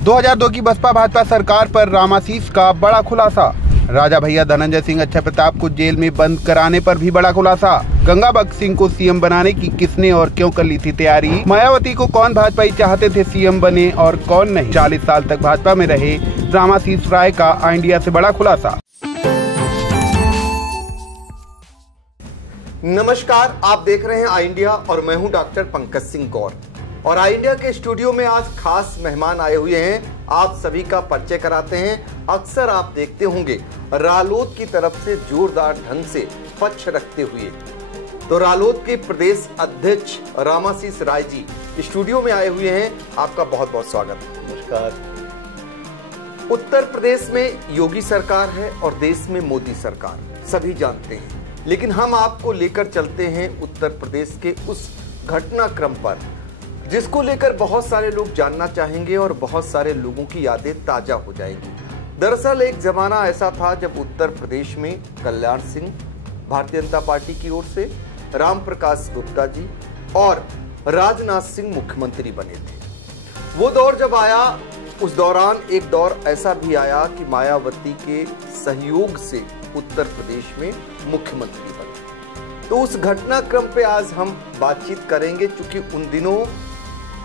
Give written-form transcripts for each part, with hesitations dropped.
2002 की बसपा भाजपा सरकार पर रामाशीष का बड़ा खुलासा। राजा भैया धनंजय सिंह अक्षय प्रताप को जेल में बंद कराने पर भी बड़ा खुलासा। गंगा बख्श सिंह को सीएम बनाने की किसने और क्यों कर ली थी तैयारी। मायावती को कौन भाजपाई चाहते थे सीएम बने और कौन नहीं। 40 साल तक भाजपा में रहे रामाशीष राय का इंडिया से बड़ा खुलासा। नमस्कार, आप देख रहे हैं आई इंडिया और मैं हूं डॉक्टर पंकज सिंह गौर। और आई इंडिया के स्टूडियो में आज खास मेहमान आए हुए हैं। आप सभी का परिचय कराते हैं। अक्सर आप देखते होंगे रालोद की तरफ से जोरदार ढंग से पक्ष रखते हुए तो रालोद के प्रदेश अध्यक्ष रामाशीष राय जी स्टूडियो में आए हुए हैं। आपका बहुत बहुत स्वागत। नमस्कार। उत्तर प्रदेश में योगी सरकार है और देश में मोदी सरकार, सभी जानते हैं। लेकिन हम आपको लेकर चलते हैं उत्तर प्रदेश के उस घटनाक्रम पर जिसको लेकर बहुत सारे लोग जानना चाहेंगे और बहुत सारे लोगों की यादें ताजा हो जाएंगी। दरअसल एक जमाना ऐसा था जब उत्तर प्रदेश में कल्याण सिंह भारतीय जनता पार्टी की ओर से, राम प्रकाश गुप्ता जी और राजनाथ सिंह मुख्यमंत्री बने थे। वो दौर जब आया, उस दौरान एक दौर ऐसा भी आया कि मायावती के सहयोग से उत्तर प्रदेश में मुख्यमंत्री बने। तो उस घटनाक्रम पे आज हम बातचीत करेंगे, क्योंकि उन दिनों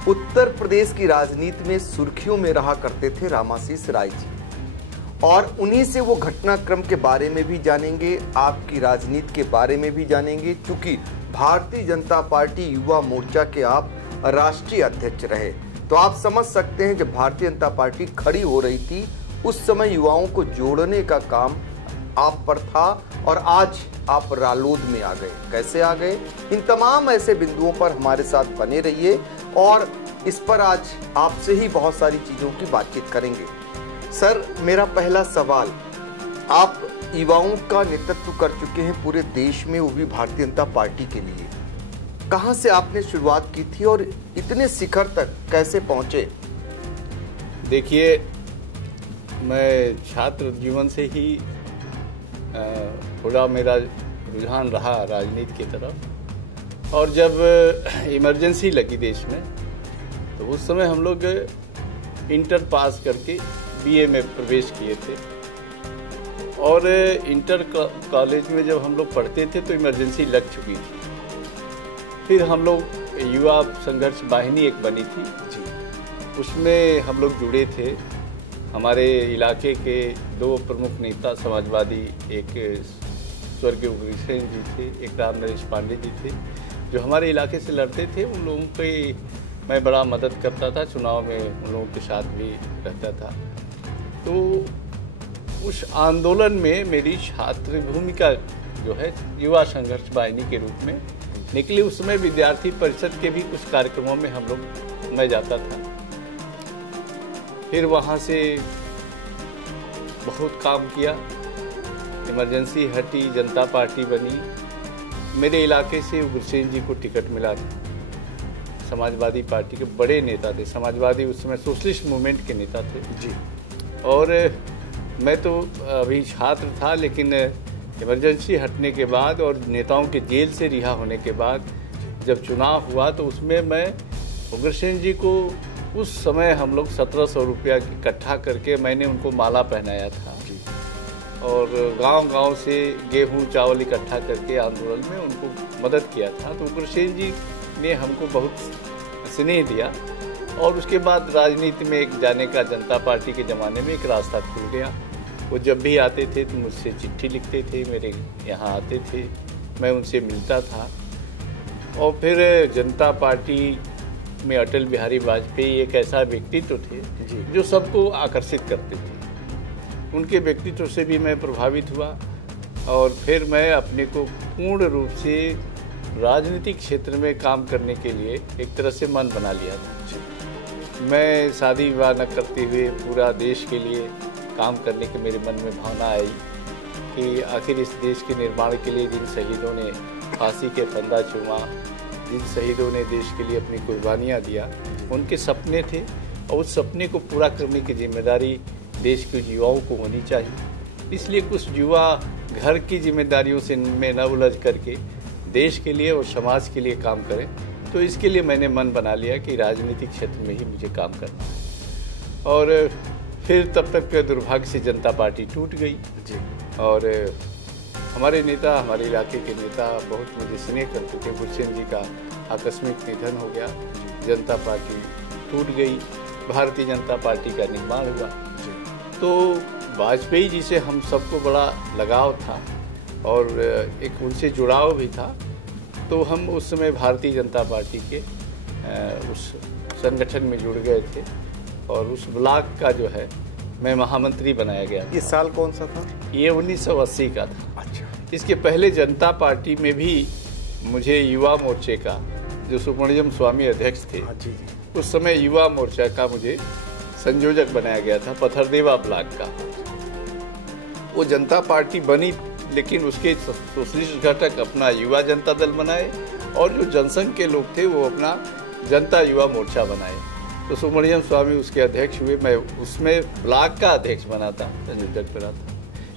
उत्तर प्रदेश की राजनीति में सुर्खियों में रहा करते थे रामाशीष राय जी, और उन्हीं से वो घटनाक्रम के बारे में भी जानेंगे, आपकी राजनीति के बारे में भी जानेंगे, क्योंकि भारतीय जनता पार्टी युवा मोर्चा के आप राष्ट्रीय अध्यक्ष रहे। तो आप समझ सकते हैं जब भारतीय जनता पार्टी खड़ी हो रही थी उस समय युवाओं को जोड़ने का काम आप पर था, और आज आप रालोद में आ गए। कैसे आ गए, इन तमाम ऐसे बिंदुओं पर हमारे साथ बने रहिए और इस पर आज आपसे ही बहुत सारी चीजों की बातचीत करेंगे। सर, मेरा पहला सवाल, आप युवाओं का नेतृत्व कर चुके हैं पूरे देश में, वो भी भारतीय जनता पार्टी के लिए। कहां से आपने शुरुआत की थी और इतने शिखर तक कैसे पहुंचे? देखिए, मैं छात्र जीवन से ही थोड़ा मेरा रुझान रहा राजनीति की तरफ, और जब इमरजेंसी लगी देश में तो उस समय हम लोग इंटर पास करके बीए में प्रवेश किए थे। और इंटर कॉलेज में जब हम लोग पढ़ते थे तो इमरजेंसी लग चुकी थी। फिर हम लोग युवा संघर्ष वाहिनी एक बनी थी जी, उसमें हम लोग जुड़े थे। हमारे इलाके के दो प्रमुख नेता समाजवादी, एक स्वर्गीय उग्रसेन जी थे, एक राम नरेश पांडे जी थे, जो हमारे इलाके से लड़ते थे। उन लोगों पे मैं बड़ा मदद करता था, चुनाव में उन लोगों के साथ भी रहता था। तो उस आंदोलन में मेरी छात्र भूमिका जो है युवा संघर्ष वाहिनी के रूप में निकली। उस समय विद्यार्थी परिषद के भी कुछ कार्यक्रमों में मैं जाता था। फिर वहाँ से बहुत काम किया, इमरजेंसी हटी, जनता पार्टी बनी। मेरे इलाके से उग्रसेन जी को टिकट मिला था। समाजवादी पार्टी के बड़े नेता थे, समाजवादी उस समय सोशलिस्ट मूवमेंट के नेता थे जी। और मैं तो अभी छात्र था, लेकिन इमरजेंसी हटने के बाद और नेताओं के जेल से रिहा होने के बाद जब चुनाव हुआ तो उसमें मैं उग्रसेन जी को, उस समय हम लोग 1700 रुपया इकट्ठा करके मैंने उनको माला पहनाया था जी। और गांव-गांव से गेहूं चावल इकट्ठा करके आंदोलन में उनको मदद किया था। तो उग्रसेन जी ने हमको बहुत स्नेह दिया, और उसके बाद राजनीति में एक जाने का जनता पार्टी के ज़माने में एक रास्ता खुल गया। वो जब भी आते थे तो मुझसे चिट्ठी लिखते थे, मेरे यहाँ आते थे, मैं उनसे मिलता था। और फिर जनता पार्टी में अटल बिहारी वाजपेयी एक ऐसा व्यक्तित्व थे जी, जो सबको आकर्षित करते थे। उनके व्यक्तित्व से भी मैं प्रभावित हुआ, और फिर मैं अपने को पूर्ण रूप से राजनीतिक क्षेत्र में काम करने के लिए एक तरह से मन बना लिया था जी। मैं शादी विवाह न करते हुए पूरा देश के लिए काम करने की मेरे मन में भावना आई कि आखिर इस देश के निर्माण के लिए जिन शहीदों ने फांसी के फंदा चूमा, जिन शहीदों ने देश के लिए अपनी कुर्बानियाँ दिया, उनके सपने थे, और उस सपने को पूरा करने की जिम्मेदारी देश के युवाओं को होनी चाहिए। इसलिए कुछ युवा घर की जिम्मेदारियों से में न उलझ करके देश के लिए और समाज के लिए काम करें। तो इसके लिए मैंने मन बना लिया कि राजनीतिक क्षेत्र में ही मुझे काम करना है। और फिर तब तक दुर्भाग्य से जनता पार्टी टूट गई जी। और हमारे नेता, हमारे इलाके के नेता बहुत मुझे स्नेह करते थे। गुलशन जी का आकस्मिक निधन हो गया, जनता पार्टी टूट गई, भारतीय जनता पार्टी का निर्माण हुआ। तो वाजपेयी जी से हम सबको बड़ा लगाव था और एक उनसे जुड़ाव भी था। तो हम उस समय भारतीय जनता पार्टी के उस संगठन में जुड़ गए थे और उस ब्लॉक का जो है मैं महामंत्री बनाया गया। ये साल कौन सा था? ये 1980 का था। अच्छा। इसके पहले जनता पार्टी में भी मुझे युवा मोर्चे का, जो सुब्रमण्यम स्वामी अध्यक्ष थे, जी जी, उस समय युवा मोर्चा का मुझे संयोजक बनाया गया था, पथरदेवा ब्लॉक का। वो जनता पार्टी बनी लेकिन उसके सोशलिस्ट घटक अपना युवा जनता दल बनाए और जो जनसंघ के लोग थे वो अपना जनता युवा मोर्चा बनाए। तो सुब्रमण्यम स्वामी उसके अध्यक्ष हुए, मैं उसमें ब्लॉक का अध्यक्ष बना था, संयोजक बना था।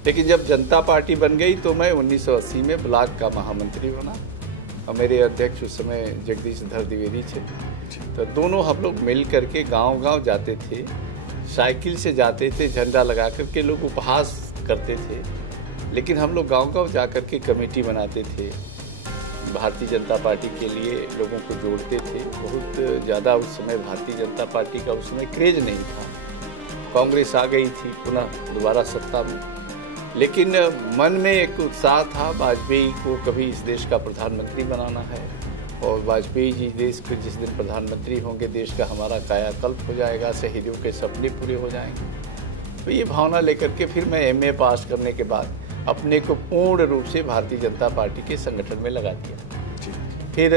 लेकिन जब जनता पार्टी बन गई तो मैं 1980 में ब्लॉक का महामंत्री बना और मेरे अध्यक्ष उस समय जगदीश धर द्विवेदी थे। तो दोनों हम लोग मिल करके गांव-गांव जाते थे, साइकिल से जाते थे, झंडा लगा करके लोग उपहास करते थे। लेकिन हम लोग गांव-गांव जा करके कमेटी बनाते थे, भारतीय जनता पार्टी के लिए लोगों को जोड़ते थे। बहुत ज़्यादा उस समय भारतीय जनता पार्टी का उस समय क्रेज नहीं था। कांग्रेस आ गई थी पुनः दोबारा सत्ता में, लेकिन मन में एक उत्साह था वाजपेयी को कभी इस देश का प्रधानमंत्री बनाना है और वाजपेयी जी देश के जिस दिन प्रधानमंत्री होंगे देश का हमारा कायाकल्प हो जाएगा, शहीदों के सपने पूरे हो जाएंगे। तो ये भावना लेकर के फिर मैं MA पास करने के बाद अपने को पूर्ण रूप से भारतीय जनता पार्टी के संगठन में लगा दिया। फिर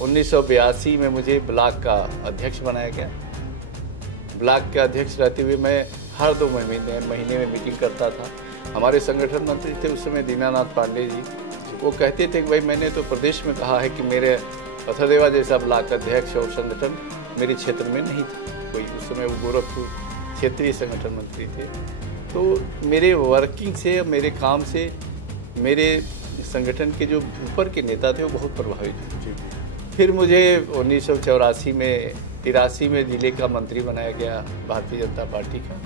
1982 में मुझे ब्लॉक का अध्यक्ष बनाया गया। ब्लॉक के अध्यक्ष रहते हुए मैं हर 2 महीने में मीटिंग करता था। हमारे संगठन मंत्री थे उस समय दीनानाथ पांडे जी, वो कहते थे कि भाई मैंने तो प्रदेश में कहा है कि मेरे पथरदेवा जैसा ब्लॉक अध्यक्ष और संगठन मेरे क्षेत्र में नहीं था कोई। उस समय वो गोरखपुर क्षेत्रीय संगठन मंत्री थे। तो मेरे वर्किंग से, मेरे काम से मेरे संगठन के जो ऊपर के नेता थे वो बहुत प्रभावित थे। फिर मुझे 1984 में 83 में जिले का मंत्री बनाया गया भारतीय जनता पार्टी का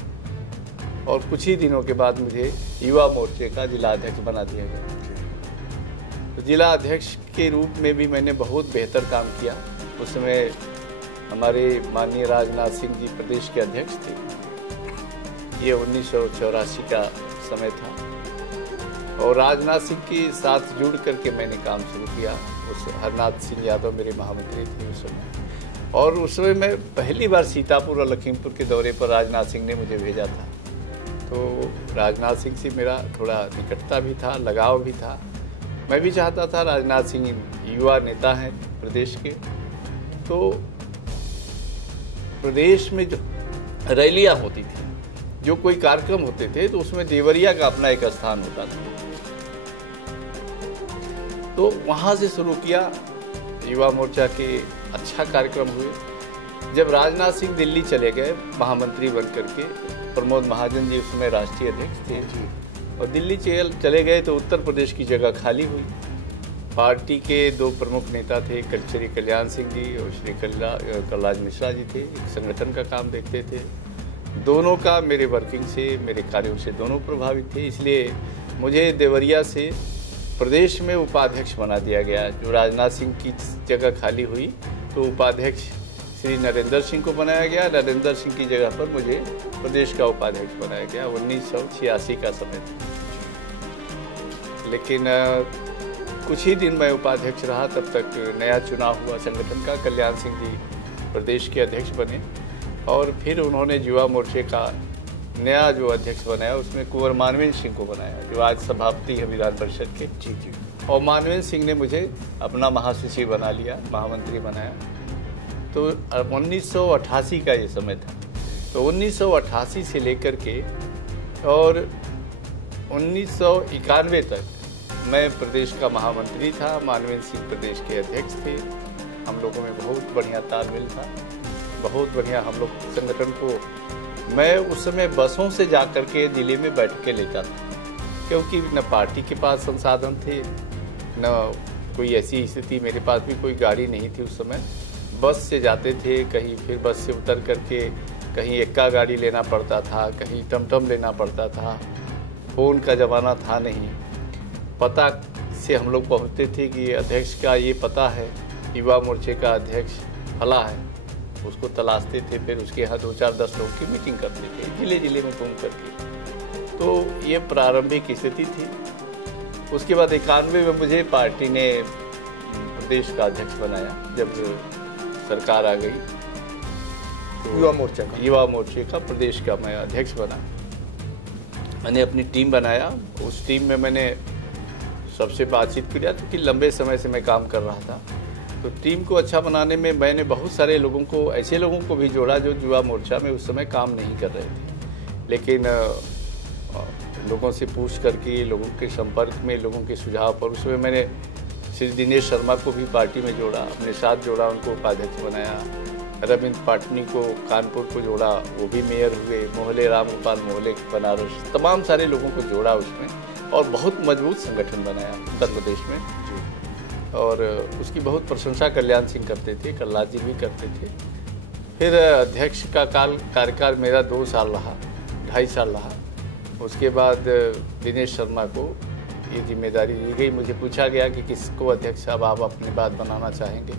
और कुछ ही दिनों के बाद मुझे युवा मोर्चे का जिला अध्यक्ष बना दिया गया। तो जिला अध्यक्ष के रूप में भी मैंने बहुत बेहतर काम किया। उस समय हमारे माननीय राजनाथ सिंह जी प्रदेश के अध्यक्ष थे। ये 1984 का समय था और राजनाथ सिंह के साथ जुड़ करके मैंने काम शुरू किया। उस हरनाथ सिंह यादव मेरे महामंत्री थे उस समय और उस समय मैं पहली बार सीतापुर और लखीमपुर के दौरे पर राजनाथ सिंह ने मुझे भेजा था। तो राजनाथ सिंह से मेरा थोड़ा निकटता भी था, लगाव भी था। मैं भी चाहता था, राजनाथ सिंह युवा नेता हैं प्रदेश के, तो प्रदेश में जो रैलियां होती थी, जो कोई कार्यक्रम होते थे तो उसमें देवरिया का अपना एक स्थान होता था। तो वहां से शुरू किया युवा मोर्चा के अच्छा कार्यक्रम हुए। जब राजनाथ सिंह दिल्ली चले गए महामंत्री बन करके, प्रमोद महाजन जी उसमें राष्ट्रीय अध्यक्ष थे और दिल्ली चले गए तो उत्तर प्रदेश की जगह खाली हुई। पार्टी के 2 प्रमुख नेता थे, श्री कल्याण सिंह जी और श्री कलराज मिश्रा जी थे, एक संगठन का काम देखते थे। दोनों का मेरे वर्किंग से, मेरे कार्यों से दोनों प्रभावित थे, इसलिए मुझे देवरिया से प्रदेश में उपाध्यक्ष बना दिया गया। जो राजनाथ सिंह की जगह खाली हुई तो उपाध्यक्ष श्री नरेंद्र सिंह को बनाया गया। नरेंद्र सिंह की जगह पर मुझे प्रदेश का उपाध्यक्ष बनाया गया। 1986 का समय था। लेकिन कुछ ही दिन मैं उपाध्यक्ष रहा, तब तक नया चुनाव हुआ संगठन का। कल्याण सिंह जी प्रदेश के अध्यक्ष बने और फिर उन्होंने युवा मोर्चे का नया जो अध्यक्ष बनाया उसमें कुंवर मानवेंद्र सिंह को बनाया, जो आज सभापति है विधान परिषद के। जी। और मानवेंद्र सिंह ने मुझे अपना महासचिव बना लिया, महामंत्री बनाया। तो 1988 का ये समय था। तो 1988 से लेकर के और 1991 तक मैं प्रदेश का महामंत्री था। मानवेंद्र सिंह प्रदेश के अध्यक्ष थे। हम लोगों में बहुत बढ़िया तालमेल था, बहुत बढ़िया हम लोग संगठन को। मैं उस समय बसों से जा कर के जिले में बैठ के लेता था, क्योंकि न पार्टी के पास संसाधन थे, न कोई ऐसी स्थिति, मेरे पास भी कोई गाड़ी नहीं थी उस समय। बस से जाते थे कहीं, फिर बस से उतर करके कहीं एक्का गाड़ी लेना पड़ता था, कहीं टमटम लेना पड़ता था। फ़ोन का ज़माना था नहीं। पता से हम लोग पहुँचते थे कि अध्यक्ष का ये पता है, युवा मोर्चे का अध्यक्ष फला है, उसको तलाशते थे। फिर उसके यहाँ 2-4-10 लोग की मीटिंग करते थे, जिले जिले में घूम करके। तो ये प्रारंभिक स्थिति थी। उसके बाद 91 में मुझे पार्टी ने प्रदेश का अध्यक्ष बनाया। जब सरकार आ गई तो युवा मोर्चे का प्रदेश का मैं अध्यक्ष बना। मैंने अपनी टीम बनाया। उस टीम में मैंने सबसे बातचीत किया क्योंकि लंबे समय से मैं काम कर रहा था। तो टीम को अच्छा बनाने में मैंने बहुत सारे लोगों को, ऐसे लोगों को भी जोड़ा जो युवा मोर्चा में उस समय काम नहीं कर रहे थे, लेकिन लोगों से पूछ करके, लोगों के संपर्क में, लोगों के सुझाव पर उसमें मैंने श्री दिनेश शर्मा को भी पार्टी में जोड़ा, अपने साथ जोड़ा, उनको उपाध्यक्ष बनाया। रविंद्र पाटनी को कानपुर को जोड़ा, वो भी मेयर हुए। मोहल्ले रामगोपाल मोहल्ले बनारस, तमाम सारे लोगों को जोड़ा उसमें और बहुत मजबूत संगठन बनाया उत्तर प्रदेश में। और उसकी बहुत प्रशंसा कल्याण सिंह करते थे, कल्लाद जी भी करते थे। फिर अध्यक्ष का कार्यकाल मेरा 2 साल रहा, 2.5 साल रहा। उसके बाद दिनेश शर्मा को ये जिम्मेदारी दी गई। मुझे पूछा गया कि किसको अध्यक्ष अब आप अपनी बात बनाना चाहेंगे,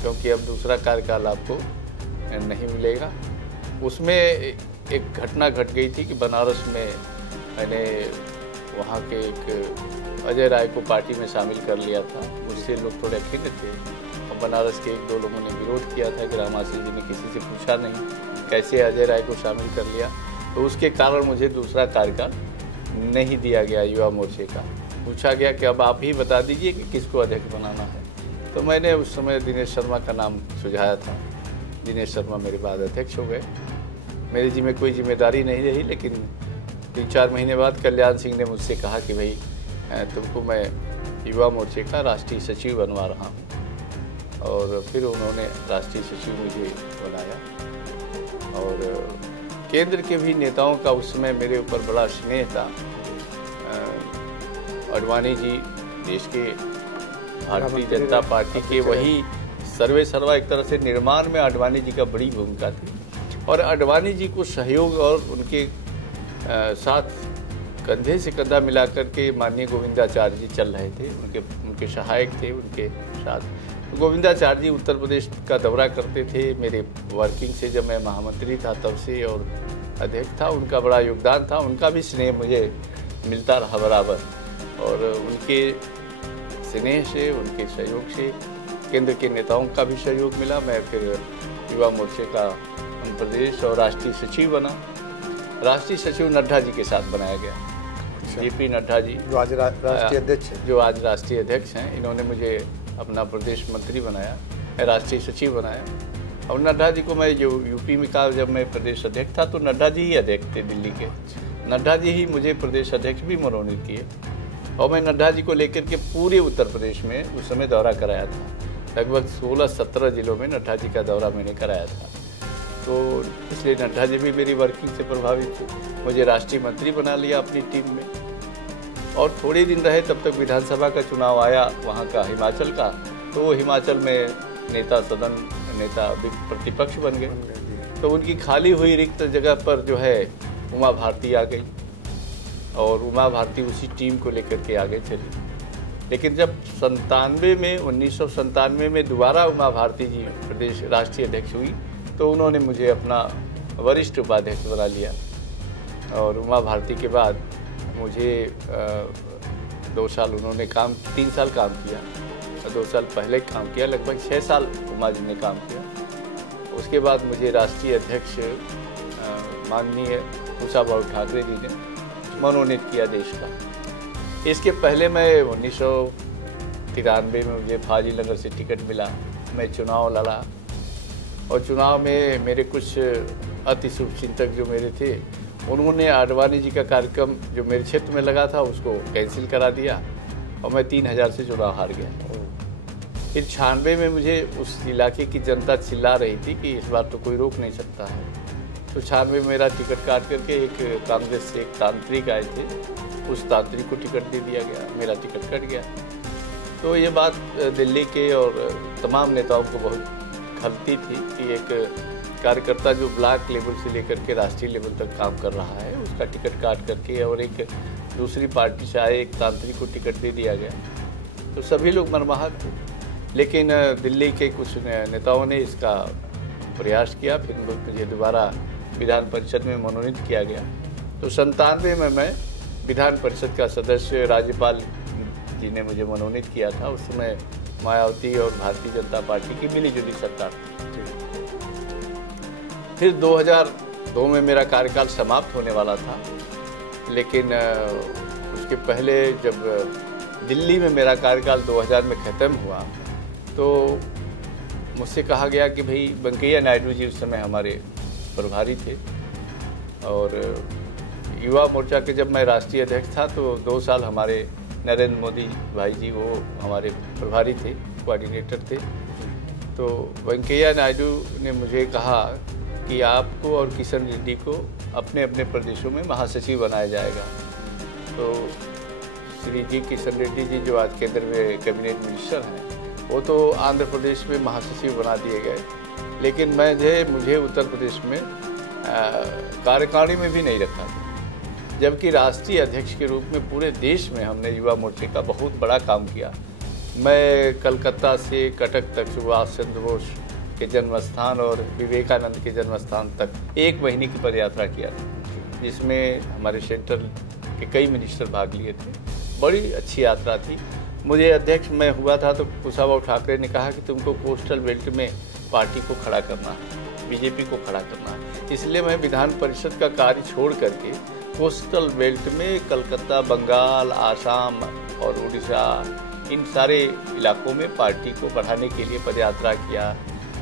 क्योंकि अब दूसरा कार्यकाल आपको नहीं मिलेगा। उसमें एक घटना घट गई थी कि बनारस में मैंने वहाँ के एक अजय राय को पार्टी में शामिल कर लिया था। मुझसे लोग थोड़े खिन्न थे और बनारस के 1-2 लोगों ने विरोध किया था कि रामासी जी ने किसी से पूछा नहीं, कैसे अजय राय को शामिल कर लिया। तो उसके कारण मुझे दूसरा कार्यकाल नहीं दिया गया युवा मोर्चे का। पूछा गया कि अब आप ही बता दीजिए कि किसको अध्यक्ष बनाना है। तो मैंने उस समय दिनेश शर्मा का नाम सुझाया था। दिनेश शर्मा मेरे बाद अध्यक्ष हो गए। मेरे जी में कोई जिम्मेदारी नहीं रही, लेकिन 3-4 महीने बाद कल्याण सिंह ने मुझसे कहा कि भाई तुमको मैं युवा मोर्चे का राष्ट्रीय सचिव बनवा रहा हूँ। और फिर उन्होंने राष्ट्रीय सचिव मुझे बनाया। और केंद्र के भी नेताओं का उस समय मेरे ऊपर बड़ा स्नेह था। आडवाणी जी देश के भारतीय जनता पार्टी के वही सर्वे सर्वा एक तरह से निर्माण में आडवाणी जी का बड़ी भूमिका थी। और आडवाणी जी को सहयोग और उनके साथ कंधे से कंधा मिलाकर के माननीय गोविंदाचार्य जी चल रहे थे। उनके सहायक थे। उनके साथ गोविंदाचार्य जी उत्तर प्रदेश का दौरा करते थे मेरे वर्किंग से, जब मैं महामंत्री था तब से और अध्यक्ष था। उनका बड़ा योगदान था। उनका भी स्नेह मुझे मिलता रहा बराबर। और उनके स्नेह से, उनके सहयोग से केंद्र के नेताओं का भी सहयोग मिला। मैं फिर युवा मोर्चे का प्रदेश और राष्ट्रीय सचिव बना। राष्ट्रीय सचिव नड्डा जी के साथ बनाया गया। जेपी नड्डा जी जो आज राष्ट्रीय अध्यक्ष हैं, इन्होंने मुझे अपना प्रदेश मंत्री बनाया, राष्ट्रीय सचिव बनाया। और नड्डा जी को मैं जो यूपी में का जब मैं प्रदेश अध्यक्ष था तो नड्डा जी ही अध्यक्ष थे दिल्ली के। नड्डा जी ही मुझे प्रदेश अध्यक्ष भी मनोनीत किए। और मैं नड्डा जी को लेकर के पूरे उत्तर प्रदेश में उस समय दौरा कराया था। लगभग 16-17 जिलों में नड्डा जी का दौरा मैंने कराया था। तो इसलिए नड्डा जी भी मेरी वर्किंग से प्रभावित थे। मुझे राष्ट्रीय मंत्री बना लिया अपनी टीम में। और थोड़े दिन रहे तब तक विधानसभा का चुनाव आया वहाँ का, हिमाचल का। तो वो हिमाचल में नेता सदन, नेता प्रतिपक्ष बन गए। तो उनकी खाली हुई रिक्त जगह पर जो है उमा भारती आ गई। और उमा भारती उसी टीम को लेकर के आगे चली। लेकिन जब 1997 में दोबारा उमा भारती जी प्रदेश राष्ट्रीय अध्यक्ष हुई तो उन्होंने मुझे अपना वरिष्ठ उपाध्यक्ष बना लिया। और उमा भारती के बाद मुझे 2 साल उन्होंने 3 साल काम किया। 2 साल पहले काम किया, लगभग 6 साल उमा जी ने काम किया। उसके बाद मुझे राष्ट्रीय अध्यक्ष माननीय उषा बाबू ठाकरे जी ने मनोनीत किया देश का। इसके पहले मैं 1993 में मुझे फाजिल नगर से टिकट मिला। मैं चुनाव लड़ा और चुनाव में मेरे कुछ अति शुभचिंतक जो मेरे थे उन्होंने आडवाणी जी का कार्यक्रम जो मेरे क्षेत्र में लगा था उसको कैंसिल करा दिया और मैं 3000 से चुनाव हार गया। फिर 96 में मुझे उस इलाके की जनता चिल्ला रही थी कि इस बार तो कोई रोक नहीं सकता है। तो 96 में मेरा टिकट काट करके एक कांग्रेस से एक तांत्रिक आए थे, उस तांत्रिक को टिकट दे दिया गया, मेरा टिकट कट गया। तो ये बात दिल्ली के और तमाम नेताओं को बहुत खलती थी कि एक कार्यकर्ता जो ब्लॉक लेवल से लेकर के राष्ट्रीय लेवल तक काम कर रहा है उसका टिकट काट करके और एक दूसरी पार्टी से आए एक तांत्रिक को टिकट दे दिया गया। तो सभी लोग मनमाहत थे, लेकिन दिल्ली के कुछ नेताओं ने इसका प्रयास किया। फिर मुझे दोबारा विधान परिषद में मनोनीत किया गया। तो 97 में मैं विधान परिषद का सदस्य, राज्यपाल जी ने मुझे मनोनीत किया था। उस समय मायावती और भारतीय जनता पार्टी की मिलीजुली सरकार थी। फिर 2002 में मेरा कार्यकाल समाप्त होने वाला था, लेकिन उसके पहले जब दिल्ली में मेरा कार्यकाल 2000 में ख़त्म हुआ तो मुझसे कहा गया कि भाई वेंकैया नायडू जी उस समय हमारे प्रभारी थे और युवा मोर्चा के जब मैं राष्ट्रीय अध्यक्ष था तो 2 साल हमारे नरेंद्र मोदी भाई जी वो हमारे प्रभारी थे, कोऑर्डिनेटर थे। तो वेंकैया नायडू ने मुझे कहा कि आपको और किशन रेड्डी को अपने अपने प्रदेशों में महासचिव बनाया जाएगा। तो श्री जी किशन रेड्डी जी जो आज केंद्र में कैबिनेट मिनिस्टर हैं वो तो आंध्र प्रदेश में महासचिव बना दिए गए, लेकिन मुझे उत्तर प्रदेश में कार्यकारिणी में भी नहीं रखा था, जबकि राष्ट्रीय अध्यक्ष के रूप में पूरे देश में हमने युवा मोर्चे का बहुत बड़ा काम किया। मैं कलकत्ता से कटक तक सुभाष चंद्र बोस के जन्मस्थान और विवेकानंद के जन्मस्थान तक 1 महीने की पदयात्रा किया था, जिसमें हमारे सेंट्रल के कई मिनिस्टर भाग लिए थे। बड़ी अच्छी यात्रा थी। मुझे अध्यक्ष मैं हुआ था तो कुशाभाऊ ठाकरे ने कहा कि तुमको कोस्टल बेल्ट में पार्टी को खड़ा करना है, बीजेपी को खड़ा करना है। इसलिए मैं विधान परिषद का कार्य छोड़ करके कोस्टल बेल्ट में कलकत्ता, बंगाल, आसाम और उड़ीसा इन सारे इलाकों में पार्टी को बढ़ाने के लिए पदयात्रा किया।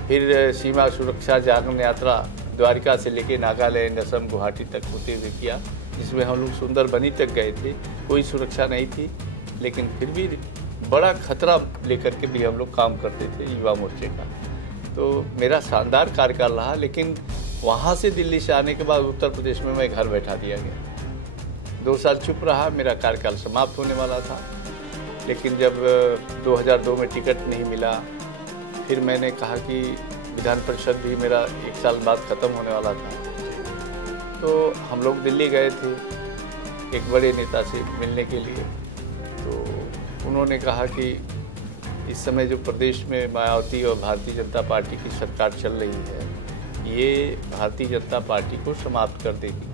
फिर सीमा सुरक्षा जागरण यात्रा द्वारका से लेकर नागालैंड, असम, गुवाहाटी तक होते हुए किया, जिसमें हम लोग सुंदरबनी तक गए थे। कोई सुरक्षा नहीं थी, लेकिन फिर भी बड़ा खतरा लेकर के भी हम लोग काम करते थे युवा मोर्चे का। तो मेरा शानदार कार्यकाल रहा, लेकिन वहाँ से दिल्ली से आने के बाद उत्तर प्रदेश में मैं घर बैठा दिया गया। 2 साल चुप रहा, मेरा कार्यकाल समाप्त होने वाला था। लेकिन जब 2002 में टिकट नहीं मिला, फिर मैंने कहा कि विधान परिषद भी मेरा 1 साल बाद ख़त्म होने वाला था। तो हम लोग दिल्ली गए थे एक बड़े नेता से मिलने के लिए। तो उन्होंने कहा कि इस समय जो प्रदेश में मायावती और भारतीय जनता पार्टी की सरकार चल रही है, ये भारतीय जनता पार्टी को समाप्त कर देगी।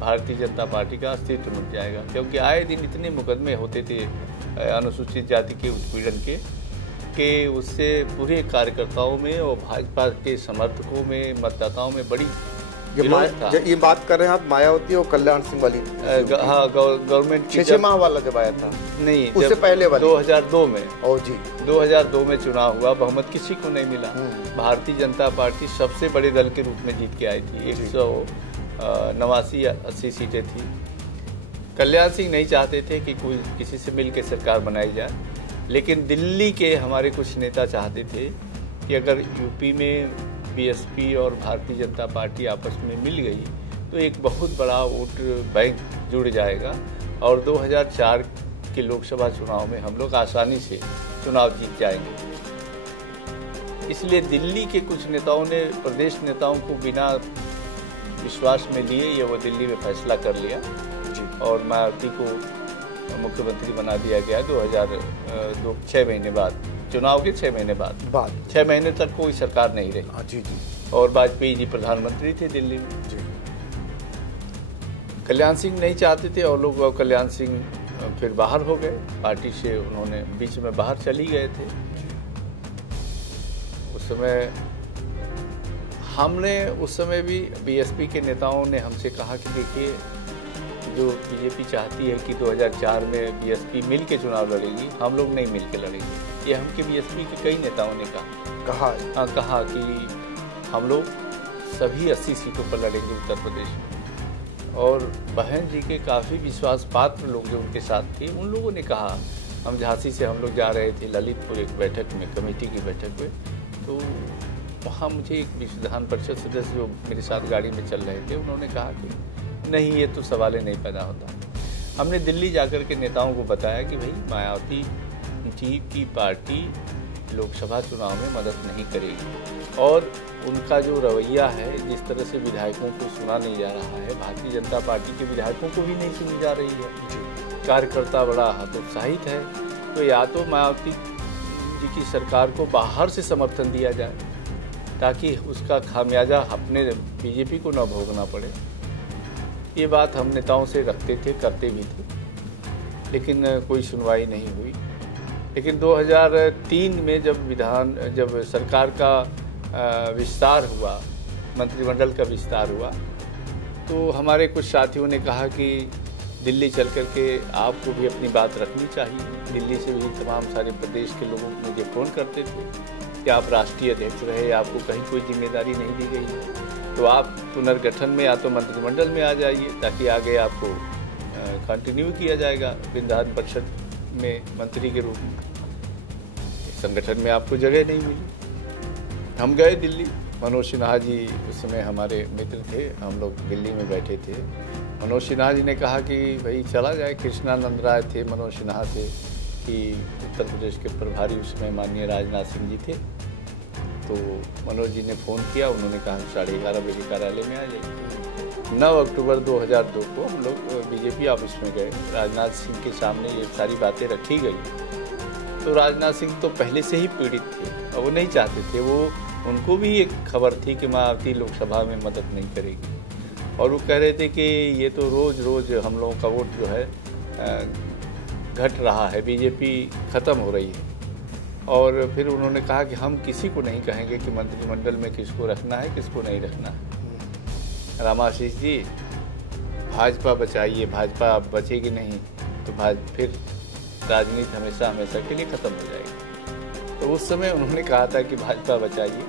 भारतीय जनता पार्टी का अस्तित्व मिट जाएगा, क्योंकि आए दिन इतने मुकदमे होते थे अनुसूचित जाति के उत्पीड़न के उससे पूरे कार्यकर्ताओं में और भाजपा के समर्थकों में, मतदाताओं में बड़ी ये बात कर रहे हैं आप मायावती और कल्याण सिंह वाली? हाँ, गवर्नमेंट 6 माह वाला जब आया था? नहीं, उससे पहले वाली 2002 में। ओ जी, 2002 में चुनाव हुआ, बहुमत किसी को नहीं मिला। भारतीय जनता पार्टी सबसे बड़े दल के रूप में जीत के आई थी। 189-80 सीटें थी। कल्याण सिंह नहीं चाहते थे कि कोई किसी से मिल के सरकार बनाई जाए, लेकिन दिल्ली के हमारे कुछ नेता चाहते थे कि अगर यूपी में बीएसपी और भारतीय जनता पार्टी आपस में मिल गई तो एक बहुत बड़ा वोट बैंक जुड़ जाएगा और 2004 के लोकसभा चुनाव में हम लोग आसानी से चुनाव जीत जाएंगे। इसलिए दिल्ली के कुछ नेताओं ने प्रदेश नेताओं को बिना विश्वास में लिए ये वो दिल्ली में फैसला कर लिया और मायावती को मुख्यमंत्री बना दिया गया 2002 6 महीने बाद, चुनाव के 6 महीने बाद 6 महीने तक कोई सरकार नहीं रही। जी जी। और वाजपेयी जी प्रधानमंत्री थे दिल्ली में। जी। कल्याण सिंह नहीं चाहते थे और लोग, कल्याण सिंह फिर बाहर हो गए पार्टी से, उन्होंने बीच में बाहर चली गए थे। उस समय भी बीएसपी के नेताओं ने हमसे कहा कि देखिए, जो बीजेपी चाहती है कि 2004 में बीएसपी मिल के चुनाव लड़ेगी, हम लोग नहीं मिल के लड़ेंगे। ये हमके बीएसपी के कई नेताओं ने कहा कि हम लोग सभी 80 सीटों पर लड़ेंगे उत्तर प्रदेश में। और बहन जी के काफ़ी विश्वास पात्र लोग जो उनके साथ थे, उन लोगों ने कहा, हम झांसी से हम लोग जा रहे थे ललितपुर एक बैठक में, कमेटी की बैठक में, तो वहाँ मुझे एक विधान परिषद सदस्य जो मेरे साथ गाड़ी में चल रहे थे, उन्होंने कहा कि नहीं, ये तो सवाल ही नहीं पैदा होता। हमने दिल्ली जाकर के नेताओं को बताया कि भाई मायावती जी की पार्टी लोकसभा चुनाव में मदद नहीं करेगी, और उनका जो रवैया है, जिस तरह से विधायकों को सुना नहीं जा रहा है, भारतीय जनता पार्टी के विधायकों को भी नहीं सुनी जा रही है, कार्यकर्ता बड़ा हतोत्साहित है। तो या तो मायावती जी की सरकार को बाहर से समर्थन दिया जाए ताकि उसका खामियाजा अपने बीजेपी को न भोगना पड़े। ये बात हम नेताओं से रखते थे, करते भी थे, लेकिन कोई सुनवाई नहीं हुई। लेकिन 2003 में जब सरकार का विस्तार हुआ, मंत्रिमंडल का विस्तार हुआ, तो हमारे कुछ साथियों ने कहा कि दिल्ली चल कर के आपको भी अपनी बात रखनी चाहिए। दिल्ली से भी तमाम सारे प्रदेश के लोगों मुझे फ़ोन करते थे कि आप राष्ट्रीय अध्यक्ष रहे, आपको कहीं कोई जिम्मेदारी नहीं दी गई है, तो आप पुनर्गठन में या तो मंत्रिमंडल में आ जाइए ताकि आगे आपको कंटिन्यू किया जाएगा विधान परिषद में मंत्री के रूप में। संगठन में आपको जगह नहीं मिली। हम गए दिल्ली, मनोज सिन्हा जी उस समय हमारे मित्र थे, हम लोग दिल्ली में बैठे थे। मनोज सिन्हा जी ने कहा कि भाई चला जाए। कृष्णानंद राय थे, मनोज सिन्हा थे, कि उत्तर प्रदेश के प्रभारी उसमें माननीय राजनाथ सिंह जी थे। तो मनोज जी ने फ़ोन किया, उन्होंने कहा 11:30 बजे कार्यालय में आ जाइए। 9 अक्टूबर 2002 को हम लोग बीजेपी ऑफिस में गए। राजनाथ सिंह के सामने ये सारी बातें रखी गई। तो राजनाथ सिंह तो पहले से ही पीड़ित थे और वो नहीं चाहते थे, उनको भी एक खबर थी कि मायावती लोकसभा में मदद नहीं करेगी, और वो कह रहे थे कि ये तो रोज़ रोज़ हम लोगों का वोट जो है घट रहा है, बीजेपी ख़त्म हो रही है। और फिर उन्होंने कहा कि हम किसी को नहीं कहेंगे कि मंत्रिमंडल में किसको रखना है, किसको नहीं रखना है। रामाशीष जी, भाजपा बचाइए, भाजपा बचेगी नहीं तो फिर राजनीति हमेशा हमेशा के लिए ख़त्म हो जाएगी। तो उस समय उन्होंने कहा था कि भाजपा बचाइए।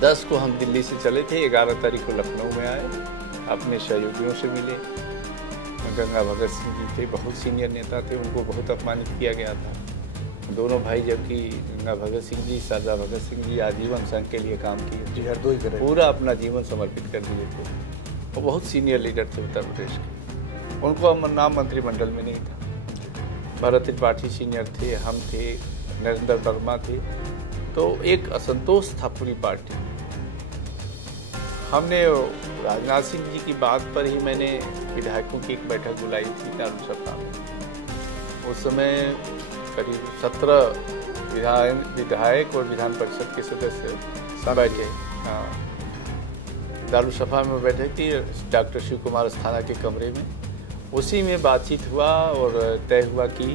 10 को हम दिल्ली से चले थे, 11 तारीख को लखनऊ में आए, अपने सहयोगियों से मिले। गंगा भगत सिंह जी थे, बहुत सीनियर नेता थे, उनको बहुत अपमानित किया गया था। दोनों भाई, जबकि गंगा भगत सिंह जी, सरदार भगत सिंह जी आजीवन संघ के लिए काम किए, जी हर दो ही करे, पूरा अपना जीवन समर्पित कर दिए थे। वो बहुत सीनियर लीडर थे उत्तर प्रदेश के, उनको नाम मंत्रिमंडल में नहीं था। भरत त्रिपाठी सीनियर थे, हम थे, नरेंद्र वर्मा थे। तो एक असंतोष था पूरी पार्टी। हमने राजनाथ सिंह जी की बात पर ही मैंने विधायकों की एक बैठक बुलाई थी दारुसफा में। उस समय करीब 17 विधायक और विधान परिषद के सदस्य बैठे। हाँ, दारुसफा में बैठे थी डॉक्टर शिव कुमार अस्थाना के कमरे में। उसी में बातचीत हुआ और तय हुआ कि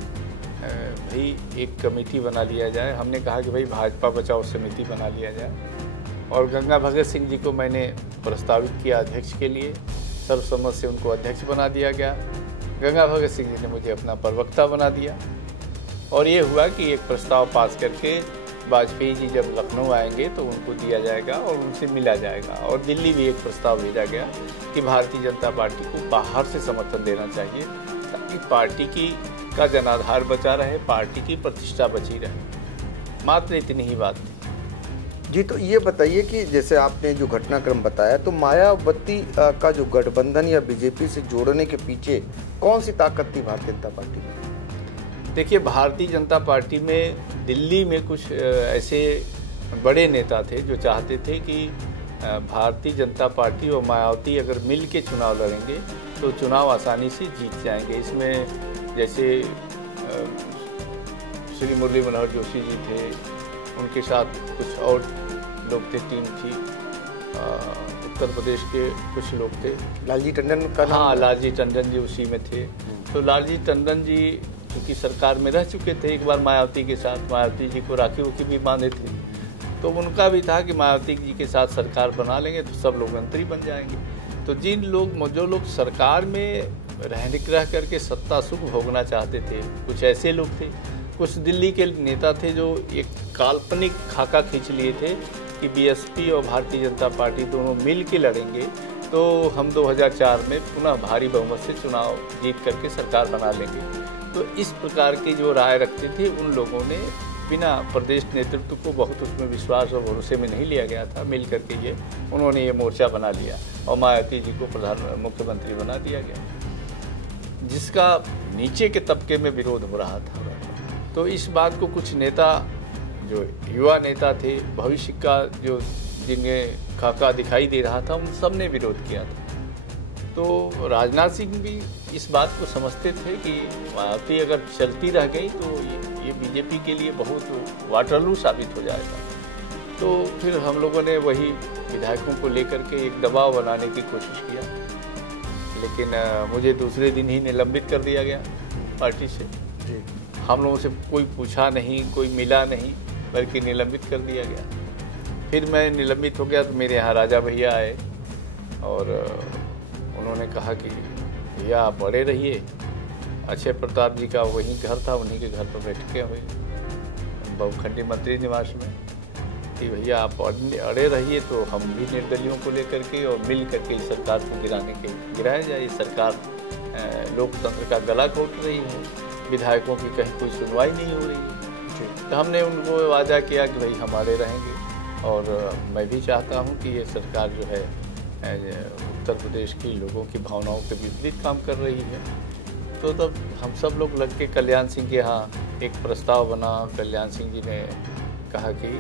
भाई एक कमेटी बना लिया जाए। हमने कहा कि भाई भाजपा बचाओ समिति बना लिया जाए, और गंगा भगत सिंह जी को मैंने प्रस्तावित किया अध्यक्ष के लिए। सर्वसम्मत से उनको अध्यक्ष बना दिया गया। गंगा भगत सिंह जी ने मुझे अपना प्रवक्ता बना दिया, और ये हुआ कि एक प्रस्ताव पास करके वाजपेयी जी जब लखनऊ आएंगे तो उनको दिया जाएगा और उनसे मिला जाएगा। और दिल्ली भी एक प्रस्ताव भेजा गया कि भारतीय जनता पार्टी को बाहर से समर्थन देना चाहिए ताकि पार्टी का जनाधार बचा रहे, पार्टी की प्रतिष्ठा बची रहे। मात्र इतनी ही बात थी। जी, तो ये बताइए कि जैसे आपने जो घटनाक्रम बताया, तो मायावती का जो गठबंधन या बीजेपी से जोड़ने के पीछे कौन सी ताकत थी भारतीय जनता पार्टी में? देखिए, भारतीय जनता पार्टी में दिल्ली में कुछ ऐसे बड़े नेता थे जो चाहते थे कि भारतीय जनता पार्टी और मायावती अगर मिल के चुनाव लड़ेंगे तो चुनाव आसानी से जीत जाएंगे। इसमें जैसे श्री मुरली मनोहर जोशी जी थे, उनके साथ कुछ और लोग थे, टीम थी, उत्तर प्रदेश के कुछ लोग थे। लालजी टंडन का नाम? हाँ, लालजी टंडन जी उसी में थे। तो लालजी टंडन जी क्योंकि सरकार में रह चुके थे एक बार मायावती के साथ, मायावती जी को राखी वोखी भी बांधे थे, तो उनका भी था कि मायावती जी के साथ सरकार बना लेंगे तो सब लोग मंत्री बन जाएंगे। तो जो लोग सरकार में रह करके सत्ता सुख भोगना चाहते थे, कुछ ऐसे लोग थे। कुछ दिल्ली के नेता थे जो एक काल्पनिक खाका खींच लिए थे कि बीएसपी और भारतीय जनता पार्टी दोनों मिल के लड़ेंगे तो हम 2004 में पुनः भारी बहुमत से चुनाव जीत करके सरकार बना लेंगे। तो इस प्रकार की जो राय रखते थे उन लोगों ने बिना प्रदेश नेतृत्व को बहुत उसमें विश्वास और भरोसे में नहीं लिया गया था, मिल करके उन्होंने ये मोर्चा बना लिया और मायावती जी को मुख्यमंत्री बना दिया गया, जिसका नीचे के तबके में विरोध हो रहा था। तो इस बात को कुछ नेता जो युवा नेता थे, भविष्य का जो जिन्हें खाका दिखाई दे रहा था, उन सब ने विरोध किया था। तो राजनाथ सिंह भी इस बात को समझते थे कि मायावती अगर चलती रह गई तो ये बीजेपी के लिए बहुत वाटरलू साबित हो जाएगा। तो फिर हम लोगों ने वही विधायकों को लेकर के एक दबाव बनाने की कोशिश किया, लेकिन मुझे दूसरे दिन ही निलंबित कर दिया गया पार्टी से। हम लोगों से कोई पूछा नहीं, कोई मिला नहीं, बल्कि निलंबित कर दिया गया। फिर मैं निलंबित हो गया तो मेरे यहाँ राजा भैया आए और उन्होंने कहा कि भैया आप अड़े रहिए। अक्षय प्रताप जी का वहीं घर था, उन्हीं के घर पर बैठके हुई बहुखंडी मंत्री निवास में कि भैया आप अड़े रहिए तो हम भी निर्दलियों को लेकर के और मिल करके इस सरकार को गिराया जाए। सरकार लोकतंत्र का गला घोट रही है, विधायकों की कहीं कोई सुनवाई नहीं हो रही है। तो हमने उनको वादा किया कि भाई हमारे रहेंगे, और मैं भी चाहता हूं कि ये सरकार जो है उत्तर प्रदेश के लोगों की भावनाओं के विपरीत काम कर रही है। तो तब हम सब लोग लग के कल्याण सिंह के यहाँ एक प्रस्ताव बना। कल्याण सिंह जी ने कहा कि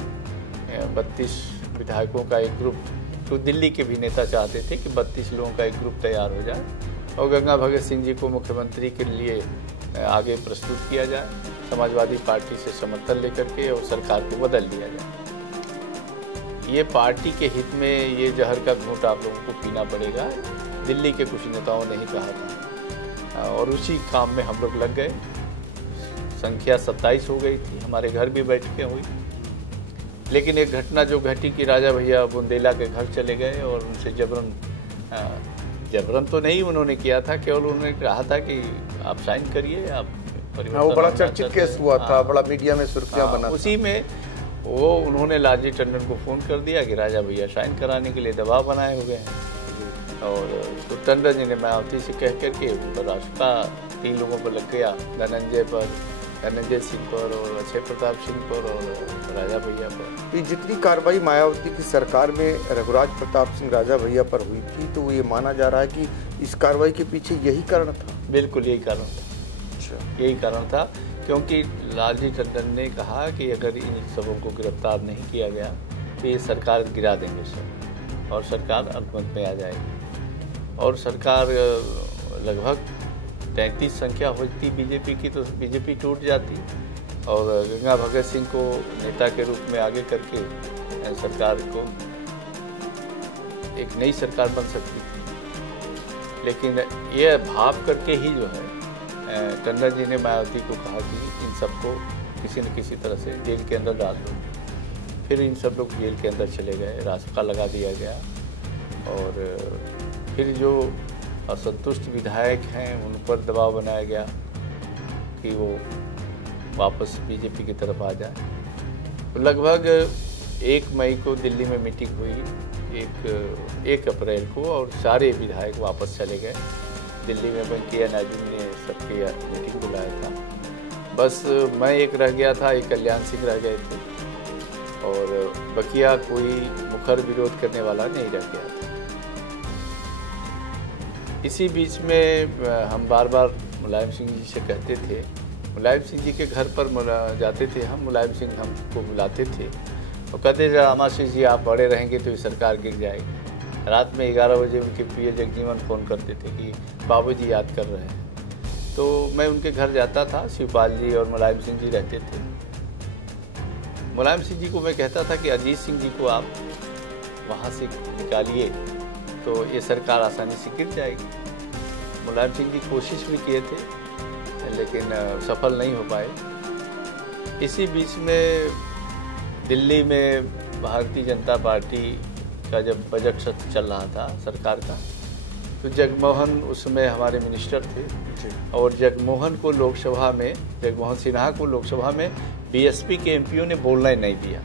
32 विधायकों का एक ग्रुप, तो दिल्ली के भी नेता चाहते थे कि 32 लोगों का एक ग्रुप तैयार हो जाए और गंगा भगत सिंह जी को मुख्यमंत्री के लिए आगे प्रस्तुत किया जाए, समाजवादी पार्टी से समर्थन लेकर के और सरकार को बदल दिया जाए। ये पार्टी के हित में ये जहर का घूंट आप लोगों को पीना पड़ेगा, दिल्ली के कुछ नेताओं ने ही कहा था, और उसी काम में हम लोग लग गए। संख्या 27 हो गई थी, हमारे घर भी बैठकें हुई। लेकिन एक घटना जो घटी कि राजा भैया बुंदेला के घर चले गए और उनसे जबरन तो नहीं उन्होंने किया था, केवल उन्होंने कहा था कि आप साइन करिए, आप वो बड़ा चर्चित केस हुआ था, बड़ा मीडिया में सुर्खियां बना। उसी में वो उन्होंने लालजी टंडन को फ़ोन कर दिया कि राजा भैया साइन कराने के लिए दबाव बनाए हुए हैं, और तो टंडन जी ने मायावती से कह करके उन पर रास्ता 3 लोगों पर लग गया, धनंजय सिंह पर और अक्षय प्रताप सिंह पर और राजा भैया पर। ये जितनी कार्रवाई मायावती की सरकार में रघुराज प्रताप सिंह राजा भैया पर हुई थी, तो ये माना जा रहा है कि इस कार्रवाई के पीछे यही कारण था। बिल्कुल यही कारण था। यही कारण था, क्योंकि लालजी टंडन ने कहा कि अगर इन सबों को गिरफ्तार नहीं किया गया तो ये सरकार गिरा देंगे सब, और सरकार अंतमत में आ जाएगी। और सरकार लगभग 33 संख्या होती बीजेपी की, तो बीजेपी टूट जाती और गंगा भगत सिंह को नेता के रूप में आगे करके सरकार को एक नई सरकार बन सकती थी। लेकिन ये भाव करके ही जो है टंडन जी ने मायावती को कहा कि इन सबको किसी न किसी तरह से जेल के अंदर डाल दो। फिर इन सब लोग जेल के अंदर चले गए, रास्ता लगा दिया गया, और फिर जो असंतुष्ट विधायक हैं उन पर दबाव बनाया गया कि वो वापस बीजेपी की तरफ आ जाए। तो लगभग 1 मई को दिल्ली में मीटिंग हुई, 1 अप्रैल को, और सारे विधायक वापस चले गए। दिल्ली में वेंकैया नायडू ने सबकी मीटिंग बुलाया था, बस मैं एक रह गया था, एक कल्याण सिंह रह गए थे, और बकिया कोई मुखर विरोध करने वाला नहीं रह गया था। इसी बीच में हम बार बार मुलायम सिंह जी से कहते थे, मुलायम सिंह जी के घर पर जाते थे हम, मुलायम सिंह हमको बुलाते थे और कहते थे रामाशीष जी आप बड़े रहेंगे तो ये सरकार गिर जाएगी। रात में 11 बजे उनके प्रिय जगजीवन फ़ोन करते थे कि बाबूजी याद कर रहे हैं। तो मैं उनके घर जाता था, शिवपाल जी और मुलायम सिंह जी रहते थे। मुलायम सिंह जी को मैं कहता था कि अजीत सिंह जी को आप वहाँ से निकालिए तो ये सरकार आसानी से गिर जाएगी। मुलायम सिंह जी कोशिश भी किए थे, लेकिन सफल नहीं हो पाए। इसी बीच में दिल्ली में भारतीय जनता पार्टी का जब बजट सत्र चल रहा था सरकार का, तो जगमोहन उसमें हमारे मिनिस्टर थे, और जगमोहन सिन्हा को लोकसभा में बीएसपी के एमपीओ ने बोलना ही नहीं दिया,